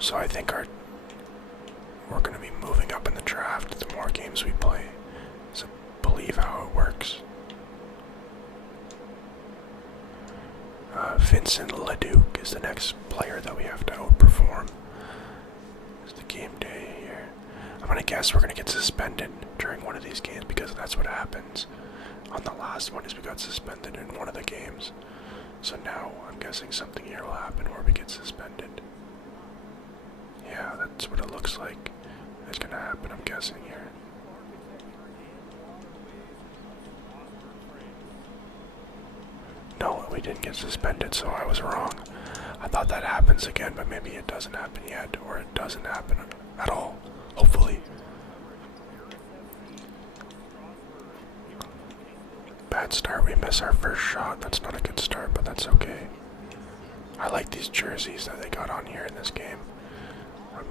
So I think we're gonna be moving up in the draft the more games we play. So believe how it works. Vincent Leduc is the next player that we have to outperform. It's the game day here. I'm gonna guess we're gonna get suspended during one of these games because that's what happens. On the last one is we got suspended in one of the games. So now I'm guessing something here will happen where we get suspended. Yeah, that's what it looks like is gonna happen, I'm guessing here. No, we didn't get suspended, so I was wrong. I thought that happens again, but maybe it doesn't happen yet, or it doesn't happen at all, hopefully. Bad start, we miss our first shot. That's not a good start, but that's okay. I like these jerseys that they got on here in this game.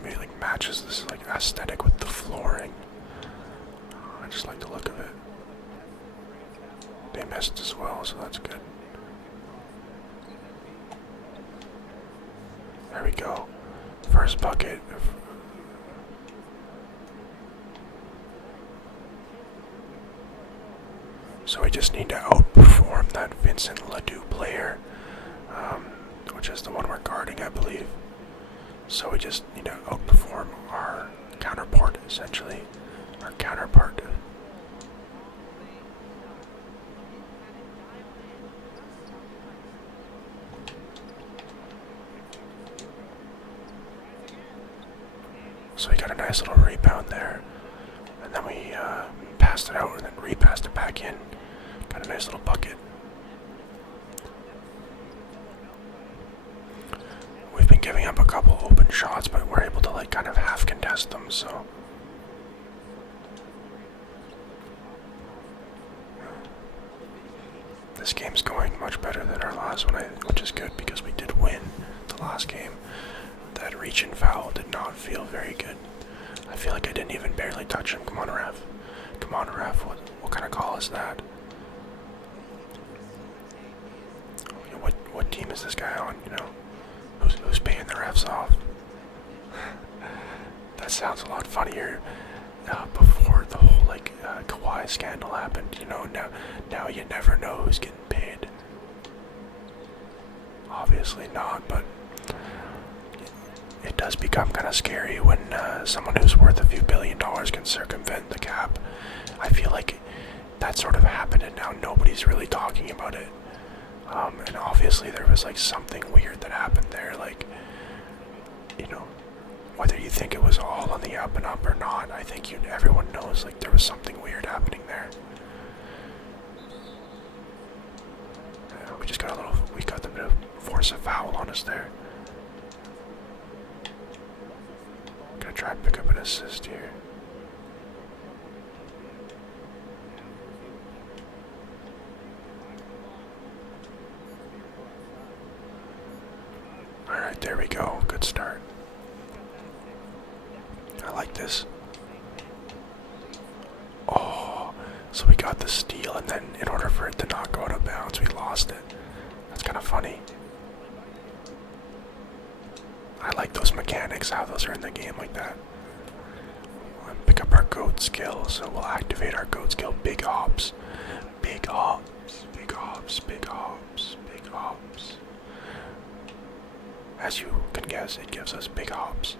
It like matches this like aesthetic with the flooring. I just like the look of it. They missed as well, so that's good. There we go. First bucket. So we just need to outperform that Vincent Ledoux player, which is the one we're guarding, I believe. So we just need to outperform our counterpart, essentially. Our counterpart. So we got a nice little rebound there. And then we passed it out and then repassed it back in. Got a nice little bucket. We've been giving up a couple open shots, but we're able to like kind of half contest them, so. This game's going much better than our last one, which is good because we did win the last game. That reach and foul did not feel very good. I feel like I didn't even barely touch him. Come on, ref. Come on, ref. What kind of call is that? What team is this guy on, you know? Who's paying the refs off? That sounds a lot funnier before the whole Kawhi scandal happened. You know, now you never know who's getting paid. Obviously not, but it does become kind of scary when someone who's worth a few $1 billion can circumvent the cap. I feel like that sort of happened and now nobody's really talking about it. And obviously there was like something weird that happened there, like, you know, whether you think it was all on the up and up or not, I think everyone knows like there was something weird happening there. We got them to force a foul on us there. Gonna try and pick up an assist here. Alright, there we go. Good start. I like this. Oh, so we got the steal, and then in order for it to not go out of bounds, we lost it. That's kind of funny. I like those mechanics, how those are in the game like that. We'll pick up our goat skill, so we'll activate our goat skill. Big hops. Big hops. Big hops. Big hops. Big hops. As you can guess, it gives us big hops.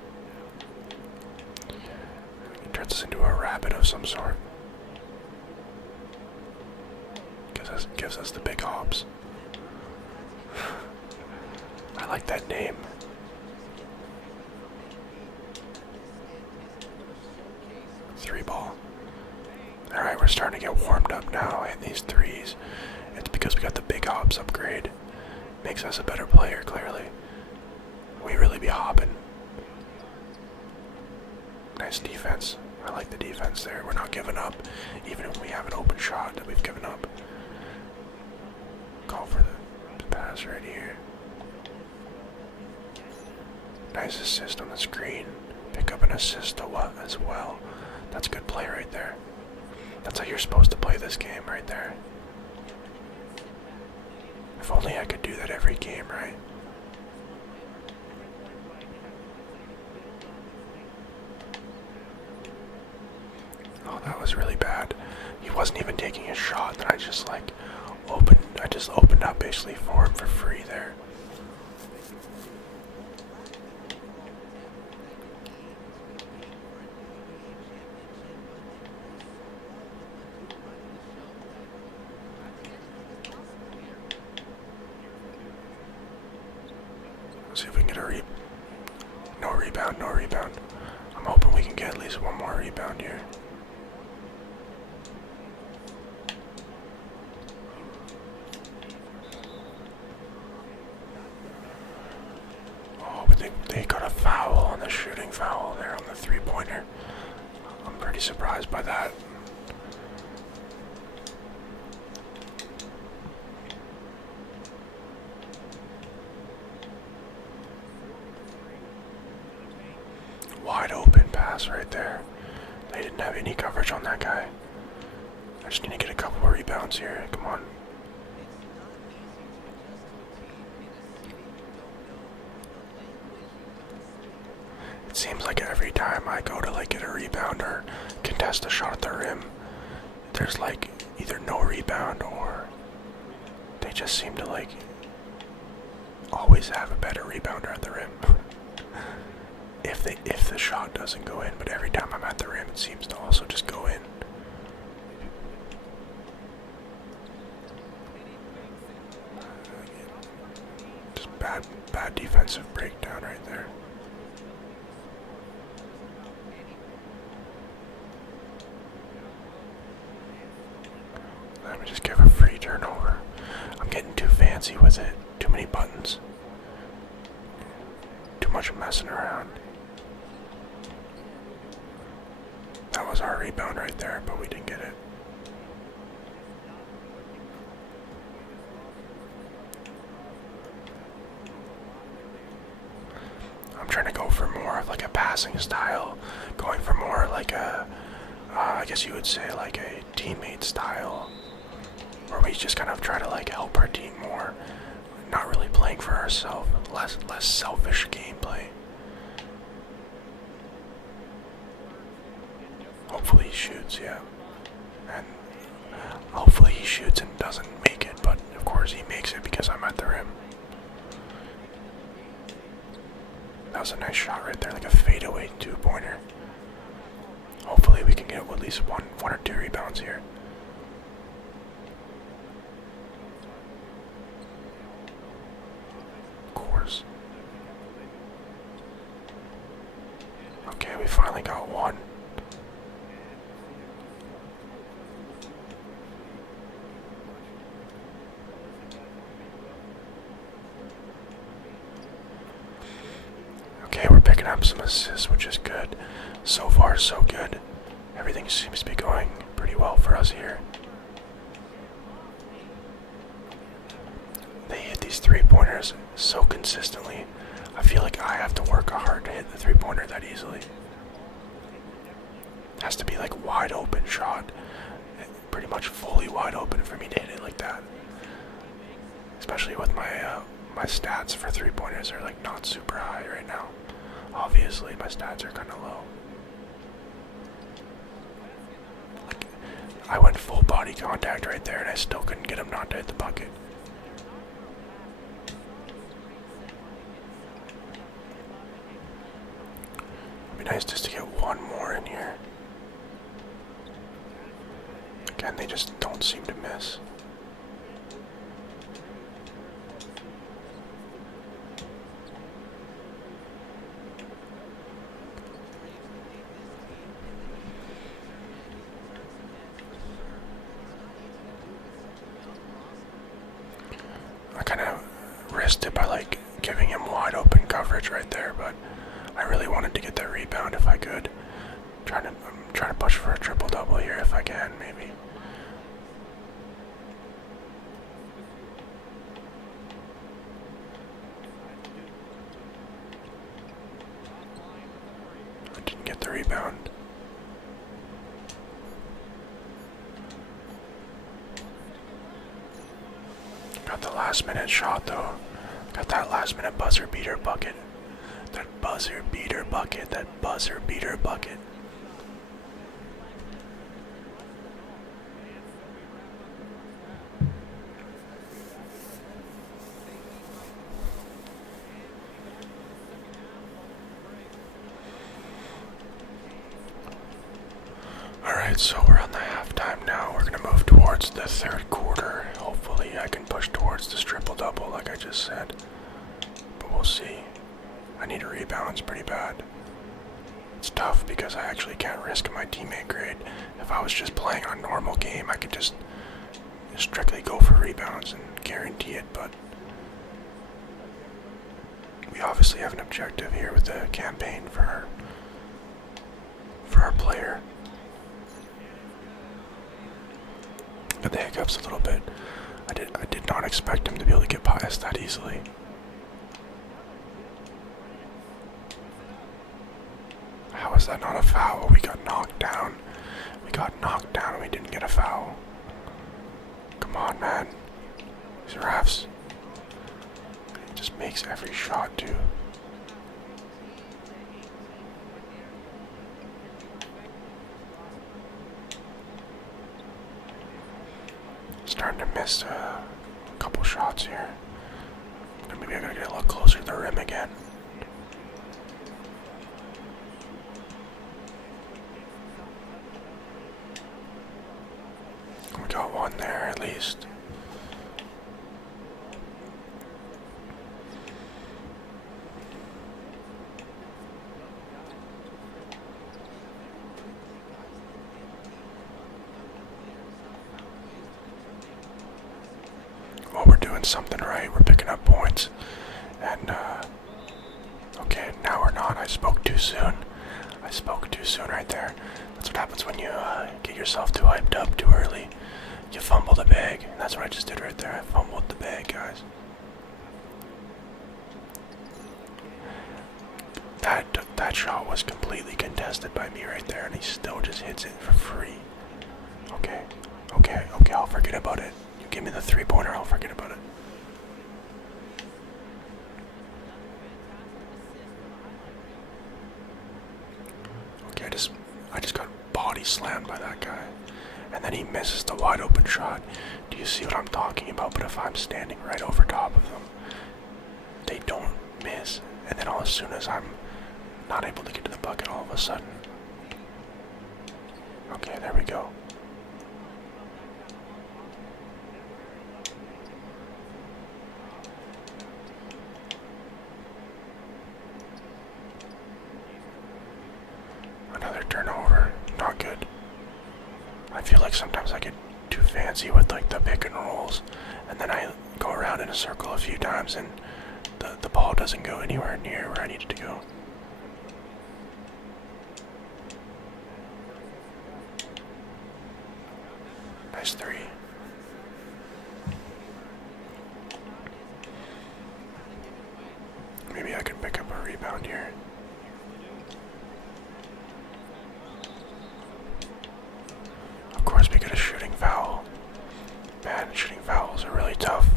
It turns us into a rabbit of some sort. Gives us the big hops. I like that name. Three ball. Alright, we're starting to get warmed up now, hitting these threes. It's because we got the big hops upgrade. Makes us a better player, clearly. We really be hopping. Nice defense. I like the defense there. We're not giving up, even if we have an open shot that we've given up. Call for the pass right here. Nice assist on the screen. Pick up an assist as well. That's a good play right there. That's how you're supposed to play this game right there. If only I could do that every game, right? Oh, that was really bad. He wasn't even taking a shot, and I just opened up basically for him for free there. Let's see if we can get a no rebound, no rebound. I'm hoping we can get at least one more rebound here. They got a foul on the shooting foul there on the three-pointer. I'm pretty surprised by that. Wide open pass right there. They didn't have any coverage on that guy. I just need to get a couple more rebounds here. Come on. It seems like every time I go to get a rebound or contest a shot at the rim, there's either no rebound or they just seem to always have a better rebounder at the rim. If the shot doesn't go in, but every time I'm at the rim it seems to also just go in. Just bad defensive breakdown right there. Let me just give a free turnover. I'm getting too fancy with it. Too many buttons. Too much messing around. That was our rebound right there, but we didn't get it. I'm trying to go for more of like a passing style, going for more like a, I guess you would say like a teammate style, where we just kind of try to like help our team more, not really playing for ourselves, less selfish gameplay. Hopefully he shoots, yeah, and hopefully he shoots and doesn't make it, but of course he makes it because I'm at the rim. That was a nice shot right there, like a fadeaway two-pointer. Hopefully we can get at least one or two rebounds here. Of course. Okay, we finally got one. Okay, we're picking up some assists, which is good. So far, so good. Everything seems to be going pretty well for us here. They hit these three-pointers so consistently. I feel like I have to work hard to hit the three-pointer that easily. It has to be like wide open shot. Pretty much fully wide open for me to hit it like that. Especially with my my stats for three-pointers are like not super high right now. Obviously, my stats are kind of low. Like, I went full body contact right there and I still couldn't get him not to hit the bucket. It'd be nice just to get one more in here. Again, they just don't seem to miss. I kind of risked it by like giving him wide open coverage right there, but I really wanted to get that rebound if I could. I'm trying to push for a triple-double here if I can, maybe. I didn't get the rebound. Got the last-minute shot, though. Got that last-minute buzzer beater bucket. That buzzer beater bucket. That buzzer beater bucket. Alright, so we're on the halftime now. We're going to move towards the third quarter. Hopefully I can push towards this triple-double like I just said. But we'll see. I need rebounds pretty bad. It's tough because I actually can't risk my teammate grade. If I was just playing on a normal game, I could just strictly go for rebounds and guarantee it, but we obviously have an objective here with the campaign for our player. Got the hiccups a little bit. I did not expect him to be able to get past that easily. How is that not a foul? We got knocked down. We got knocked down and we didn't get a foul. Come on, man. These refs. He just makes every shot, too. Starting to miss a couple shots here. Maybe I gotta get a little closer to the rim again. We got one there at least. something right. We're picking up points. And, okay, now we're not. I spoke too soon. I spoke too soon right there. That's what happens when you get yourself too hyped up too early. You fumble the bag. And that's what I just did right there. I fumbled the bag, guys. That shot was completely contested by me right there, and he still just hits it for free. Okay, I'll forget about it. You give me the 3-pointer, I'll forget about it. Okay, I just got body slammed by that guy. And then he misses the wide open shot. Do you see what I'm talking about? But if I'm standing right over top of them, they don't miss. And then as soon as I'm not able to get to the bucket, all of a sudden. Okay, there we go. Another turnover. Not good. I feel like sometimes I get too fancy with like the pick and rolls, and then I go around in a circle a few times and the ball doesn't go anywhere near where I need it to go. Nice 3. Maybe I can pick up a rebound here. Of course we get a shooting foul. Man, shooting fouls are really tough.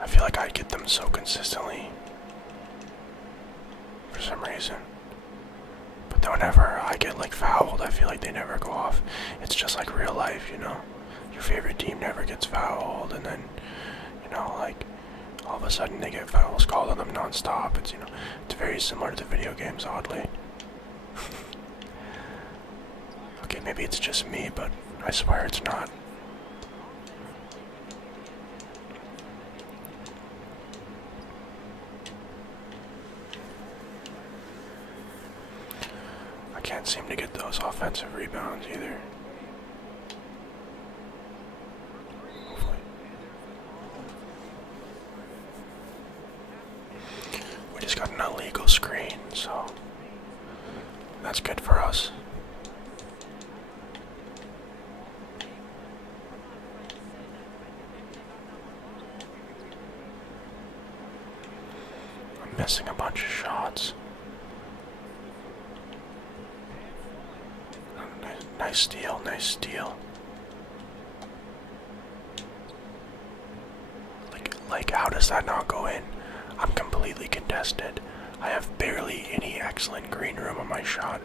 I feel like I get them so consistently for some reason. But then whenever I get like fouled, I feel like they never go off. It's just like real life, you know? Your favorite team never gets fouled, and then, you know, like, all of a sudden they get fouls called on them non-stop. It's, you know, it's very similar to the video games, oddly. Okay, maybe it's just me, but I swear it's not. I can't seem to get those offensive rebounds either. Hopefully. We just got an illegal screen, so that's good for us. I'm missing a bunch of shots. Nice steal, nice steal. Like, how does that not go in? I'm completely contested. I have barely any excellent green room on my shot,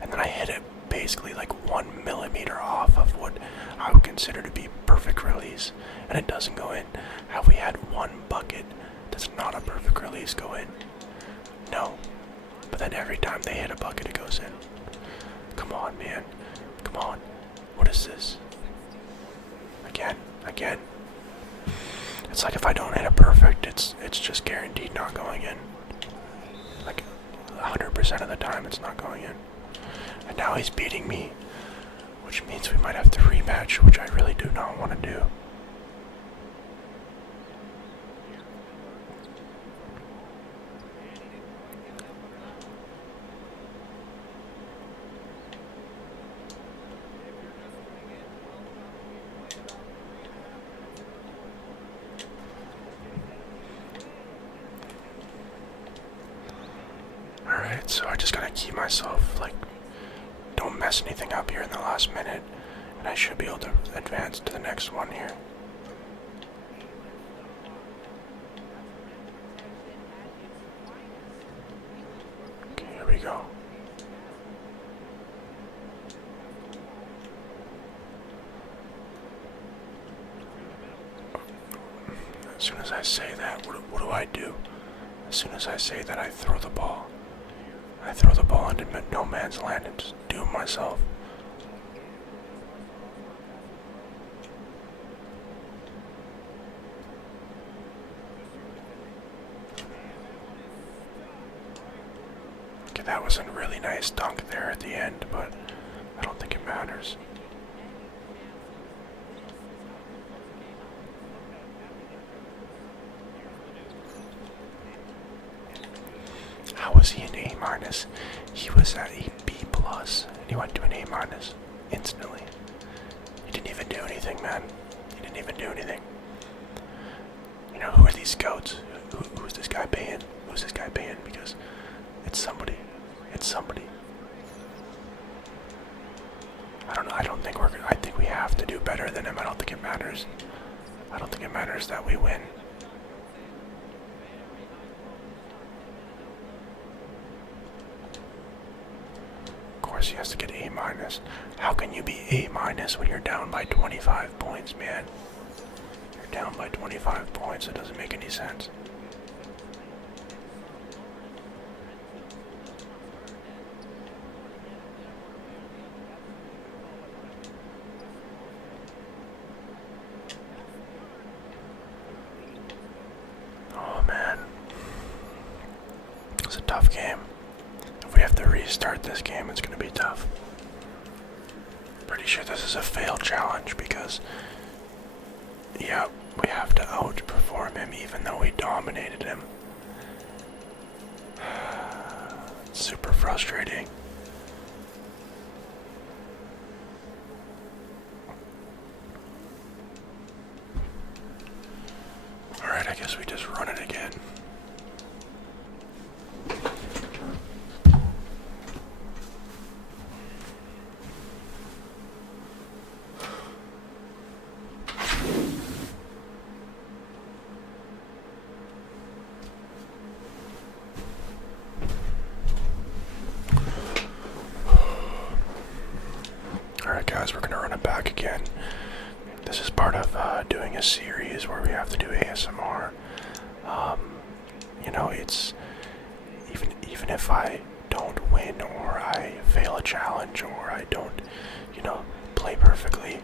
and then I hit it basically like 1 millimeter off of what I would consider to be perfect release, and it doesn't go in. Have we had one bucket that's not a perfect release go in? No. But then every time they hit a bucket, it goes in. Come on, man. Come on. What is this? Again. It's like if I don't hit it perfect, it's just guaranteed not going in. Like 100% of the time it's not going in. And now he's beating me, which means we might have to rematch, which I really do not want to do. Alright, so I just gotta keep myself, like, don't mess anything up here in the last minute, and I should be able to advance to the next one here. Okay, here we go. As soon as I say that, what do I do? As soon as I say that, I throw the ball. I throw the ball into no man's land and just doom myself. Okay, that was a really nice dunk there at the end, but I don't think it matters. he an A minus? He was at a B plus, and he went to an A minus instantly. He didn't even do anything, man. He didn't even do anything. You know, who are these scouts? Who's this guy paying? Who's this guy paying? Because it's somebody. It's somebody. I don't know. I don't think we're gonna. I think we have to do better than him. I don't think it matters. I don't think it matters that we win. Of course, he has to get A minus. How can you be A minus when you're down by 25 points, man? You're down by 25 points. It doesn't make any sense. Oh man, it's a tough game. If we have to restart this game, it's going to be tough. Pretty sure this is a failed challenge because, yeah, we have to outperform him even though we dominated him. It's super frustrating. Alright, I guess we just run it again. Alright guys, we're gonna run it back again. This is part of doing a series where we have to do ASMR. You know, it's even if I don't win or I fail a challenge or I don't, you know, play perfectly,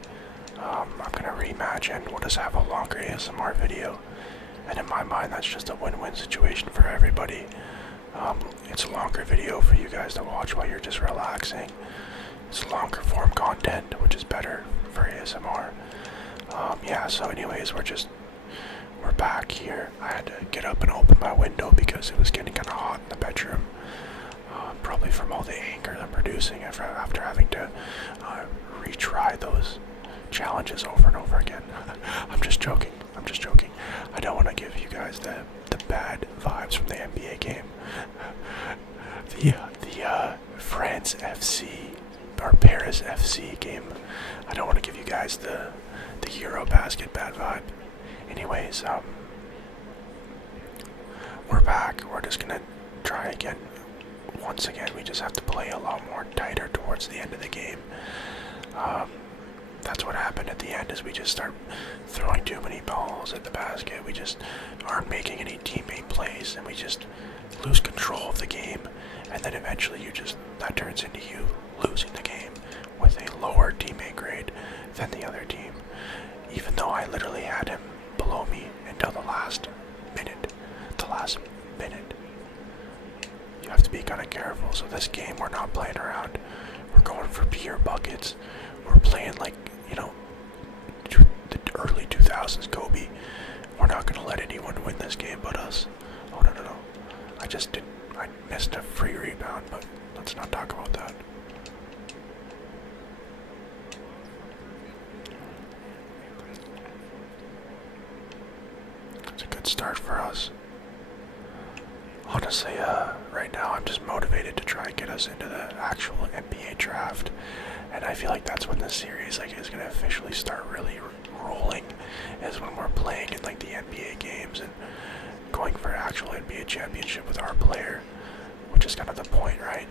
I'm gonna rematch and we'll just have a longer ASMR video. And in my mind, that's just a win-win situation for everybody. It's a longer video for you guys to watch while you're just relaxing. It's longer form content, which is better for ASMR. Yeah, so anyways, we're back here. I had to get up and open my window because it was getting kind of hot in the bedroom. Probably from all the anger I'm producing after having to retry those challenges over and over again. I'm just joking. I'm just joking. I don't want to give you guys the bad vibes from the NBA game. The France FC or Paris FC game. I don't want to give you guys the Eurobasket bad vibe. Anyways, we're back. We're just gonna try again. Once again, we just have to play a lot more tighter towards the end of the game. That's what happened at the end, is we just start throwing too many balls at the basket. We just aren't making any teammate plays, and we just lose control of the game. And then eventually that turns into you losing the game with a lower teammate grade than the other team. Even though I literally had him below me until the last minute. You have to be kind of careful. So this game, we're not playing around. We're going for pure buckets. We're playing like, you know, the early 2000s Kobe. We're not going to let anyone win this game but us. Oh, no. I missed a free rebound, but let's not talk about that. It's a good start for us. Honestly, right now I'm just motivated to try and get us into the actual NBA draft, and I feel like that's when this series is gonna officially start really rolling, is when we're playing in like the NBA games and going for an actual NBA championship with our player, which is kind of the point, right?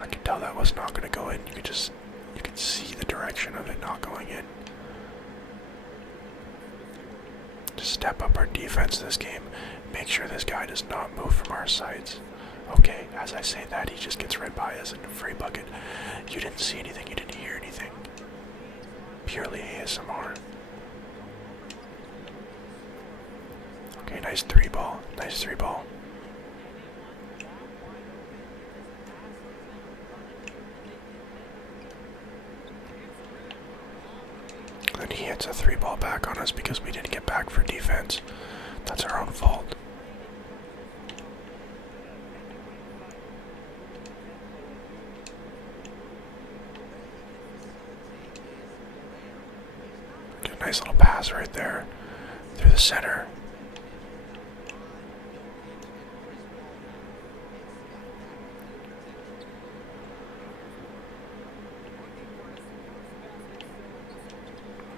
I could tell that was not gonna go in. You could see the direction of it not going in. Just step up our defense this game. Make sure this guy does not move from our sights. Okay, as I say that, he just gets right by us in a free bucket. You didn't see anything, you didn't hear anything. Purely ASMR. Okay, nice three ball. Nice three ball. Then he hits a three ball back on us because we didn't get back for defense. That's our own fault. Get a nice little pass right there through the center.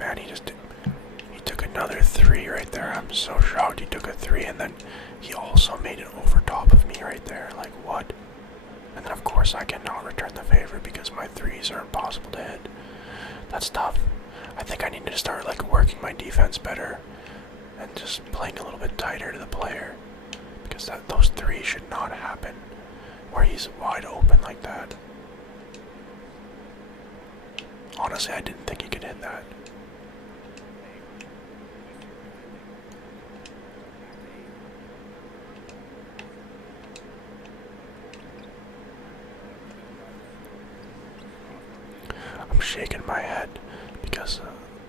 Man, he took another three right there. I'm so shocked he took a three, and then he also made it over top of me right there. Like, what? And then, of course, I cannot return the favor because my threes are impossible to hit. That's tough. I think I need to start, like, working my defense better and just playing a little bit tighter to the player, because those threes should not happen where he's wide open like that. Honestly, I didn't think he could hit that. I'm shaking my head because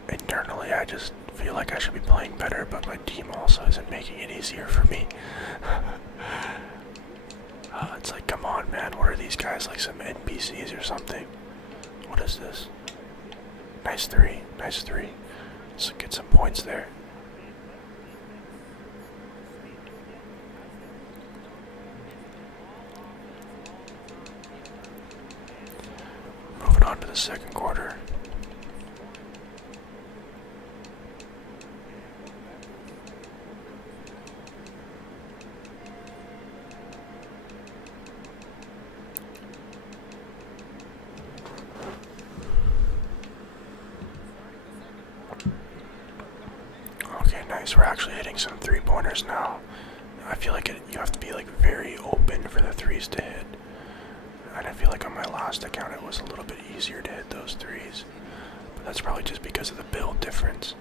internally I just feel like I should be playing better, but my team also isn't making it easier for me. It's like, come on, man, what are these guys, like some NPCs or something? What is this? Nice three, nice three. Let's get some points there. Moving on to the second quarter. Okay, nice. We're actually hitting some three-pointers now. I feel like you have to be like very open for the threes to hit. And I feel like on my last account it was a little bit easier to hit those threes. But that's probably just because of the build difference.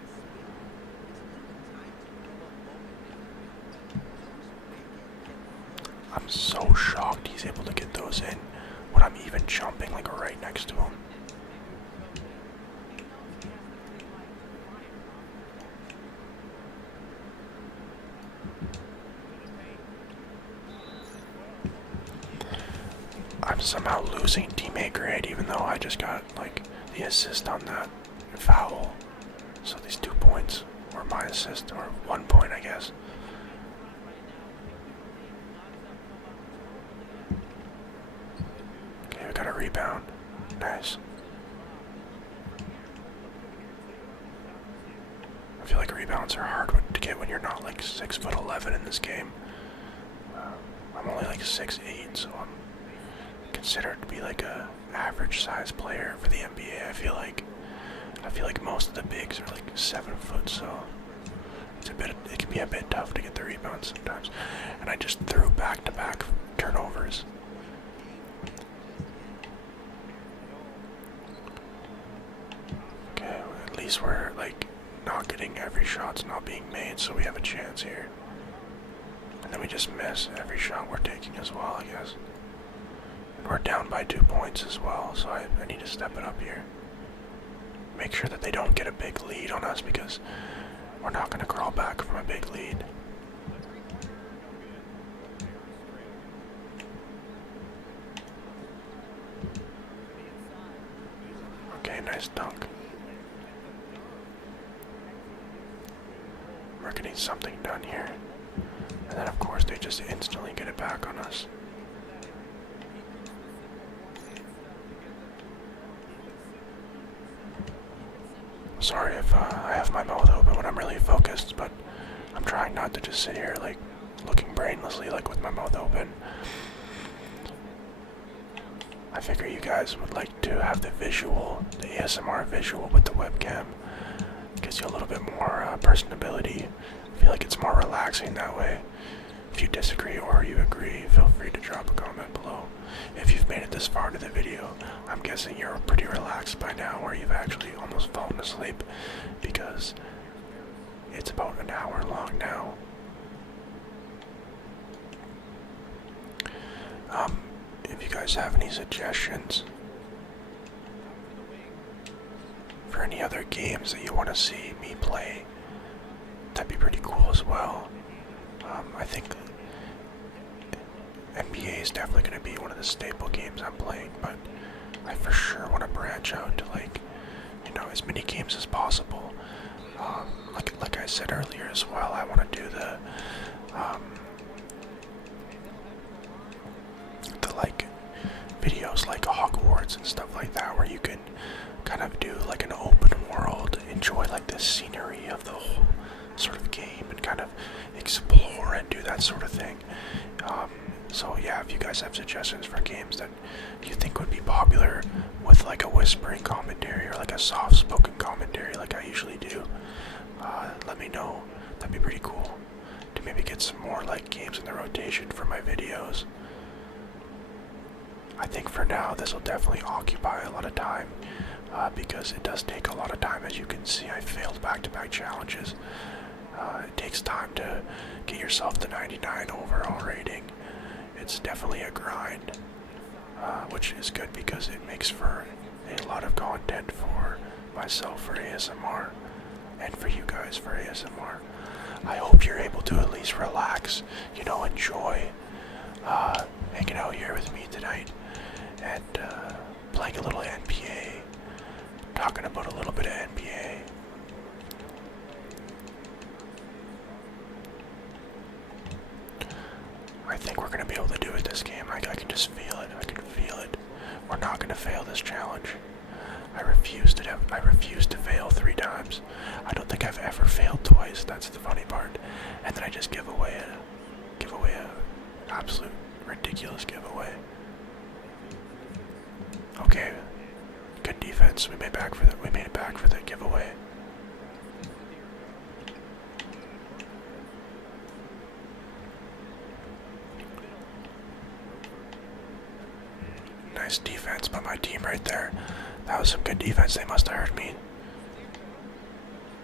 I'm so shocked he's able to get those in when I'm even jumping like right next to him. I'm somehow losing teammate grade even though I just got like the assist on that foul. So these 2 points were my assist, or 1 point I guess. Okay, we got a rebound. Nice. I feel like rebounds are hard to get when you're not like 6'11" in this game. I'm only like 6'8", so I'm considered to be like a average size player for the NBA. I feel like most of the bigs are like 7 foot, so it can be a bit tough to get the rebounds sometimes. And I just threw back-to-back turnovers. Okay, at least we're like not getting every shot's not being made, so we have a chance here. And then we just miss every shot we're taking as well, I guess. And we're down by 2 points as well, so I need to step it up here. Make sure that they don't get a big lead on us, because we're not going to crawl back from a big lead. Okay, nice dunk. We're getting something done here. And then of course they just instantly get it back on us. Sorry if I have my mouth open when I'm really focused, but I'm trying not to just sit here like looking brainlessly like with my mouth open. I figure you guys would like to have the visual, the ASMR visual with the webcam. Gives you a little bit more personability. I feel like it's more relaxing that way. If you disagree or you agree, feel free to drop a comment below. If you've made it this far into the video, I'm guessing you're pretty relaxed by now, or you've actually almost fallen asleep, because it's about an hour long now. If you guys have any suggestions for any other games that you want to see me play, that'd be pretty cool as well. I think NBA is definitely going to be one of the staple games I'm playing, but I for sure want to branch out to like, as many games as possible. Like I said earlier as well, I want to do the like videos like Hogwarts and stuff like that, where you can kind of do like an open world, enjoy like the scenery of the whole sort of game, and kind of explore and do that sort of thing. So yeah, if you guys have suggestions for games that you think would be popular with like a whispering commentary or like a soft-spoken commentary like I usually do, let me know. That'd be pretty cool to maybe get some more like games in the rotation for my videos. I think for now this will definitely occupy a lot of time, because it does take a lot of time. As you can see, I failed back-to-back challenges. It takes time to get yourself to 99 overall rating. It's definitely a grind, which is good because it makes for a lot of content for myself for ASMR and for you guys for ASMR. I hope you're able to at least relax, enjoy hanging out here with me tonight and playing a little NBA, talking about a little bit of NBA. I think we're going to be able to do it this game. I can just feel it. I can feel it. We're not going to fail this challenge. I refuse to fail 3 times. I don't think I've ever failed twice. That's the funny part. And then I just give away a absolute ridiculous giveaway. Okay. Good defense. We made it back for the giveaway. Nice defense by my team right there. That was some good defense. They must have heard me.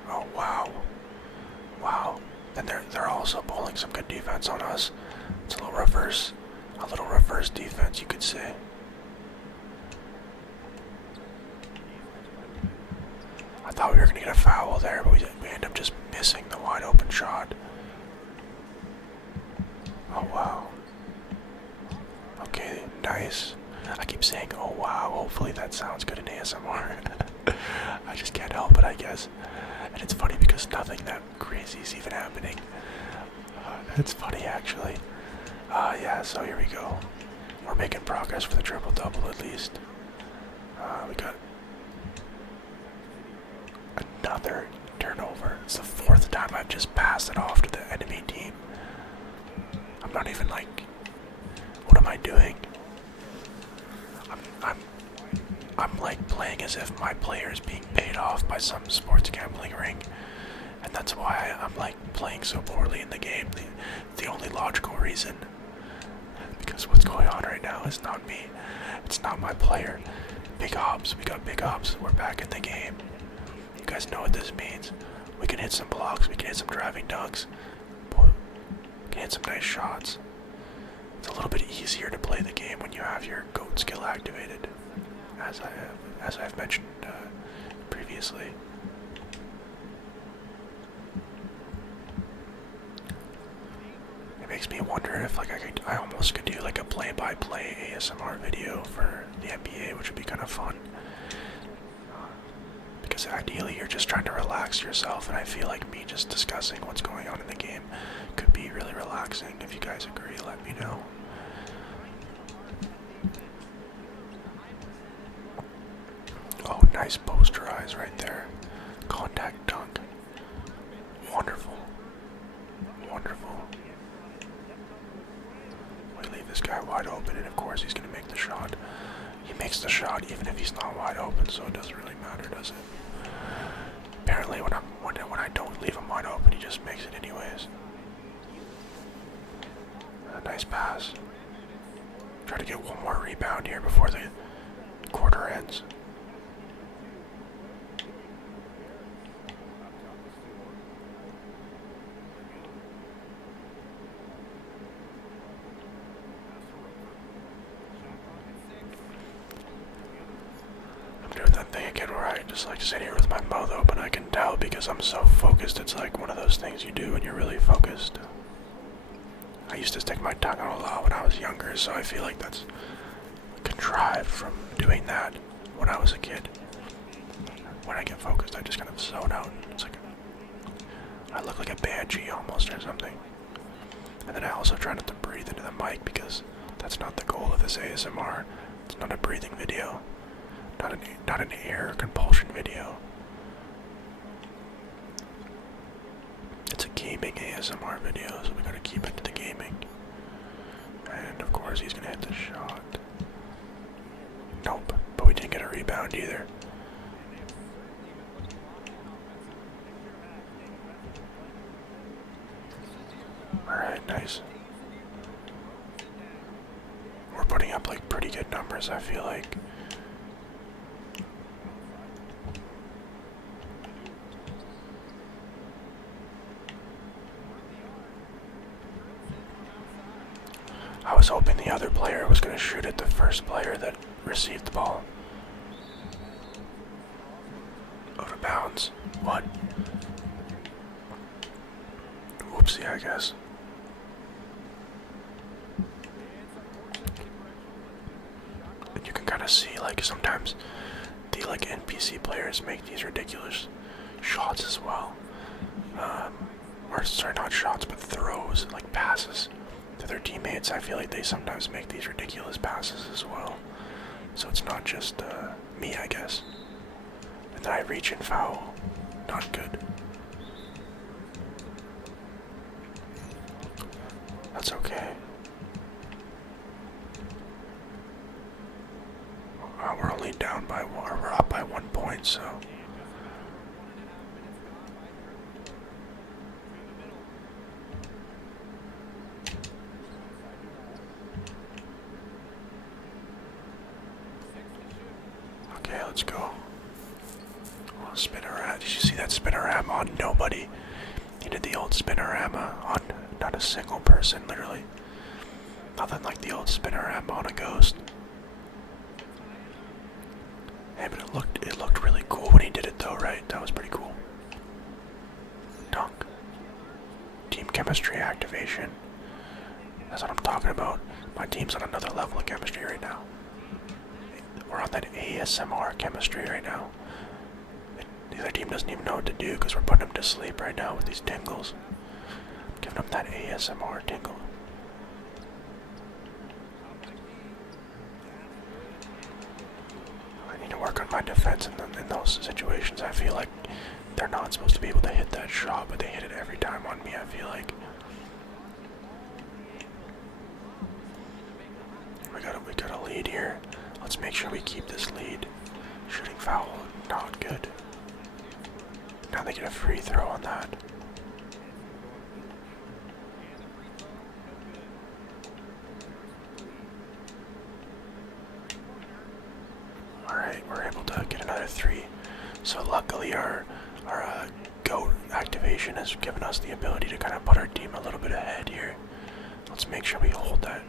Oh wow. Wow. Then they're also pulling some good defense on us. It's a little reverse defense, you could say. I thought we were gonna get a foul there, but we ended up just missing the wide open shot. Oh wow. Okay, nice. I keep saying, oh wow, hopefully that sounds good in ASMR. I just can't help it, I guess. And it's funny because nothing that crazy is even happening. It's funny, actually. Yeah, so here we go. We're making progress for the triple-double, at least. We got another turnover. It's the 4th time I've just passed it off to the enemy team. I'm not even like, what am I doing? I'm like playing as if my player is being paid off by some sports gambling ring, and that's why I'm like playing so poorly in the game. The only logical reason, because what's going on right now is not me. It's not my player. Big ops. We got big ops. We're back in the game. You guys know what this means. We can hit some blocks. We can hit some driving dunks. We can hit some nice shots. It's a little bit easier to play the game when you have your GOAT skill activated, as I've mentioned previously. It makes me wonder if like I almost could do like a play-by-play ASMR video for the NBA, which would be kind of fun. Because ideally you're just trying to relax yourself, and I feel like me just discussing what's going on in the game could be really relaxing. If you guys agree, let me know. Oh, nice posterize right there. Contact dunk. Wonderful. Wonderful. We leave this guy wide open, and of course he's going to make the shot. He makes the shot even if he's not wide open, so it doesn't really matter, does it? Apparently when I don't leave him wide open, he just makes it anyways. A nice pass. Try to get one more rebound here before the quarter ends. I'm doing that thing again where I just like sit here with my mouth open. I can tell because I'm so focused. It's like one of those things you do when you're really focused. I used to stick my tongue out a lot when I was younger, so I feel like that's contrived from doing that when I was a kid. When I get focused, I just kind of zone out. It's like I look like a banshee almost or something. And then I also try not to breathe into the mic because that's not the goal of this ASMR. It's not a breathing video, not an air compulsion video. It's a gaming ASMR video, so we gotta keep it to the gaming. And of course he's gonna hit the shot. Nope, but we didn't get a rebound either. Alright, nice. We're putting up like pretty good numbers, I feel like. I was hoping the other player was going to shoot at the first player that received the ball. Out of bounds. What? Whoopsie, I guess. And you can kind of see, like, sometimes the, like, NPC players make these ridiculous shots as well. Or, sorry, not shots, but throws, like passes to their teammates. I feel like they sometimes make these ridiculous passes as well. So it's not just me, I guess. And then I reach and foul. Not good. That's okay. We're only down by one, or we're up by 1 point, so. Okay, let's go. Oh, spinorama. Did you see that spinorama on nobody? He did the old spinorama on not a single person, literally. Nothing like the old spinorama on a ghost. Hey, but it looked really cool when he did it though, right? That was pretty cool. Dunk. Team chemistry activation. That's what I'm talking about. My team's on another level of chemistry right now. We're on that ASMR chemistry right now. The other team doesn't even know what to do because we're putting them to sleep right now with these tingles. Giving them that ASMR tingle. I need to work on my defense in those situations. I feel like they're not supposed to be able to hit that shot, but they hit it every time on me, I feel like. We got a lead here. Let's make sure we keep this lead. Shooting foul, not good. Now they get a free throw on that. Alright, we're able to get another 3. So luckily our GOAT activation has given us the ability to kind of put our team a little bit ahead here. Let's make sure we hold that.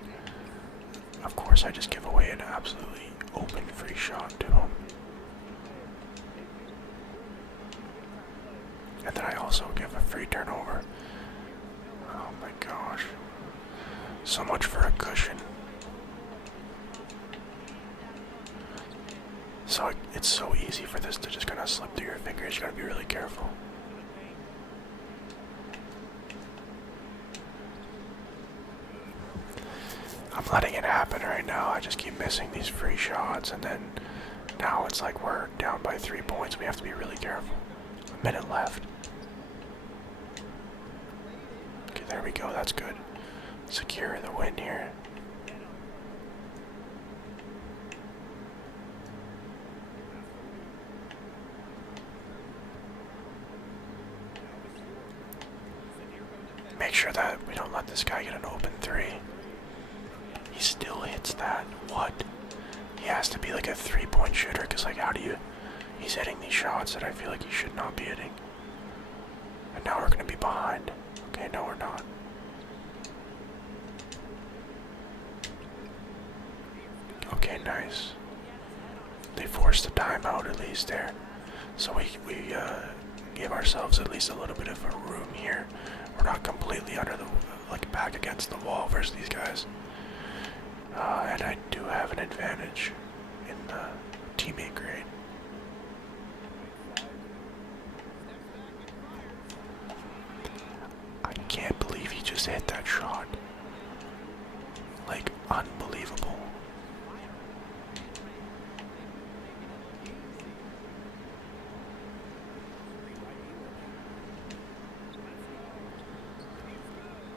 Of course, I just give away an absolutely open free shot to him. And then I also give a free turnover. Oh my gosh. So much for a cushion. So it's so easy for this to just kind of slip through your fingers. You gotta be really careful. I'm letting it happen right now. I just keep missing these free shots, and then now it's like we're down by 3 points. We have to be really careful. A minute left. Okay, there we go. That's good. Secure the win here. Make sure that we don't let this guy get an open 3. He still hits that. What? He has to be like a 3-point shooter, because like how do you... He's hitting these shots that I feel like he should not be hitting. And now we're going to be behind. Okay, no we're not. Okay, nice. They forced the timeout at least there. So we gave ourselves at least a little bit of a room here. We're not completely under the like back against the wall versus these guys. And I do have an advantage in the teammate grade. I can't believe he just hit that shot. Like, unbelievable.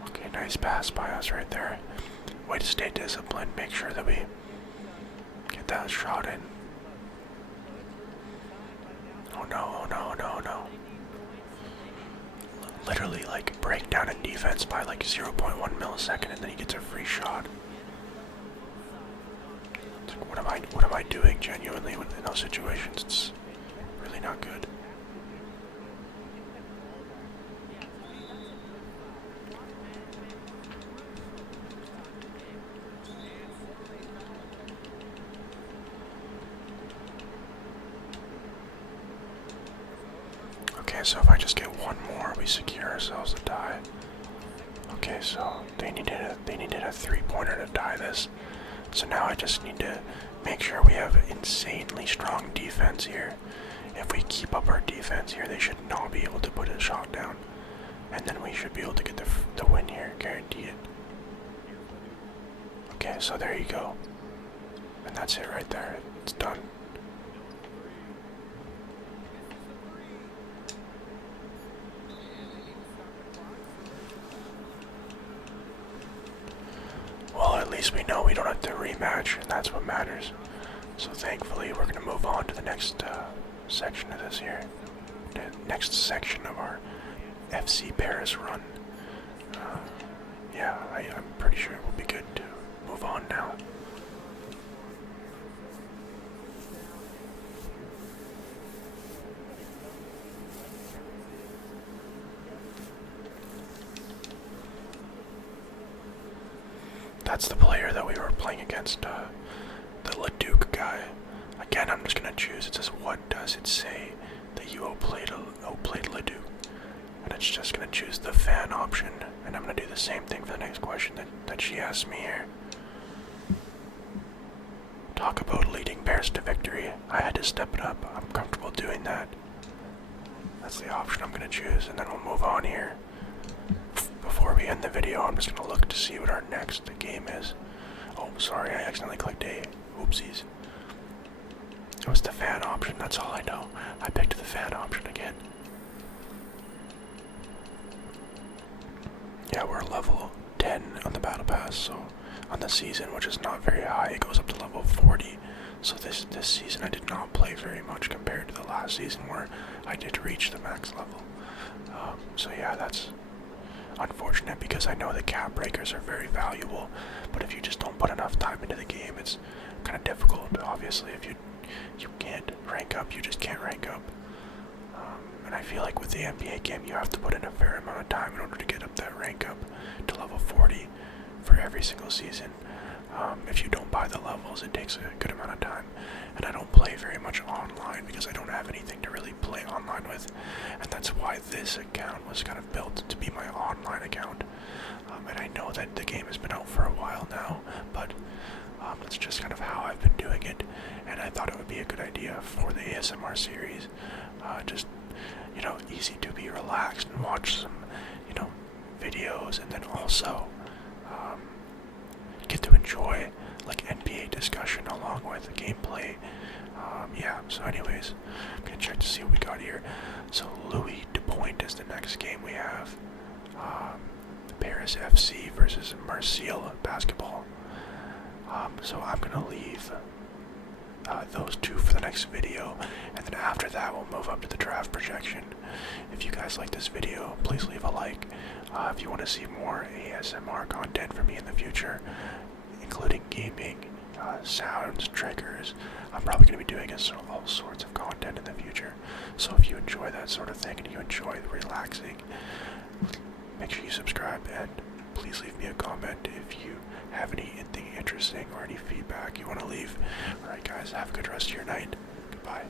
Okay, nice pass by us right there. Way to stay disciplined, make sure that we get that shot in. Oh no, oh no, no, no. Literally like break down in defense by like 0.1 millisecond and then he gets a free shot. It's like, what am I doing genuinely in those situations? It's really not good. Okay, so if I just get one more, we secure ourselves a tie. Okay, so they needed a 3-pointer to tie this. So now I just need to make sure we have insanely strong defense here. If we keep up our defense here, they should not be able to put a shot down. And then we should be able to get the win here, guarantee it. Okay, so there you go. And that's it right there. It's done. Well, at least we know we don't have to rematch, and that's what matters. So thankfully, we're going to move on to the next section of this here. The next section of our FC Paris run. Yeah, I'm pretty sure it will be good to move on now. That's the player that we were playing against, the Leduc guy. Again, I'm just gonna choose. It says, what does it say that you played Leduc? And it's just gonna choose the fan option. And I'm gonna do the same thing for the next question that she asked me here. Talk about leading Bears to victory. I had to step it up. I'm comfortable doing that. That's the option I'm gonna choose, and then we'll move on here. Before we end the video, I'm just gonna look to see what our next game is. Oh, sorry, I accidentally clicked A. Oopsies. It was the fan option, that's all I know. I picked the fan option again. Yeah, we're level 10 on the battle pass, so on the season, which is not very high, it goes up to level 40. So this season I did not play very much compared to the last season where I did reach the max level. So yeah, that's unfortunate because I know the cap breakers are very valuable, but if you just don't put enough time into the game, it's kind of difficult. Obviously, if you can't rank up, you just can't rank up. And I feel like with the NBA game, you have to put in a fair amount of time in order to get up that rank up to level 40 for every single season. If you don't buy the levels, it takes a good amount of time. And I don't play very much online because I don't have anything to really play online with. And that's why this account was kind of built to be my online account. And I know that the game has been out for a while now, but that's just kind of how I've been doing it. And I thought it would be a good idea for the ASMR series. Just, easy to be relaxed and watch some, videos, and then also get to enjoy like NBA discussion along with gameplay. Yeah, so anyways, I'm gonna check to see what we got here. So Louis DuPont is the next game we have. Paris FC versus Marseille basketball. So I'm gonna leave those two for the next video, and then after that we'll move up to the draft projection. If you guys like this video, please leave a like. If you want to see more ASMR content from me in the future, including gaming, sounds, triggers, I'm probably going to be doing all sorts of content in the future. So if you enjoy that sort of thing and you enjoy relaxing, make sure you subscribe, and please leave me a comment if you have anything interesting or any feedback you want to leave. Alright guys, have a good rest of your night. Goodbye.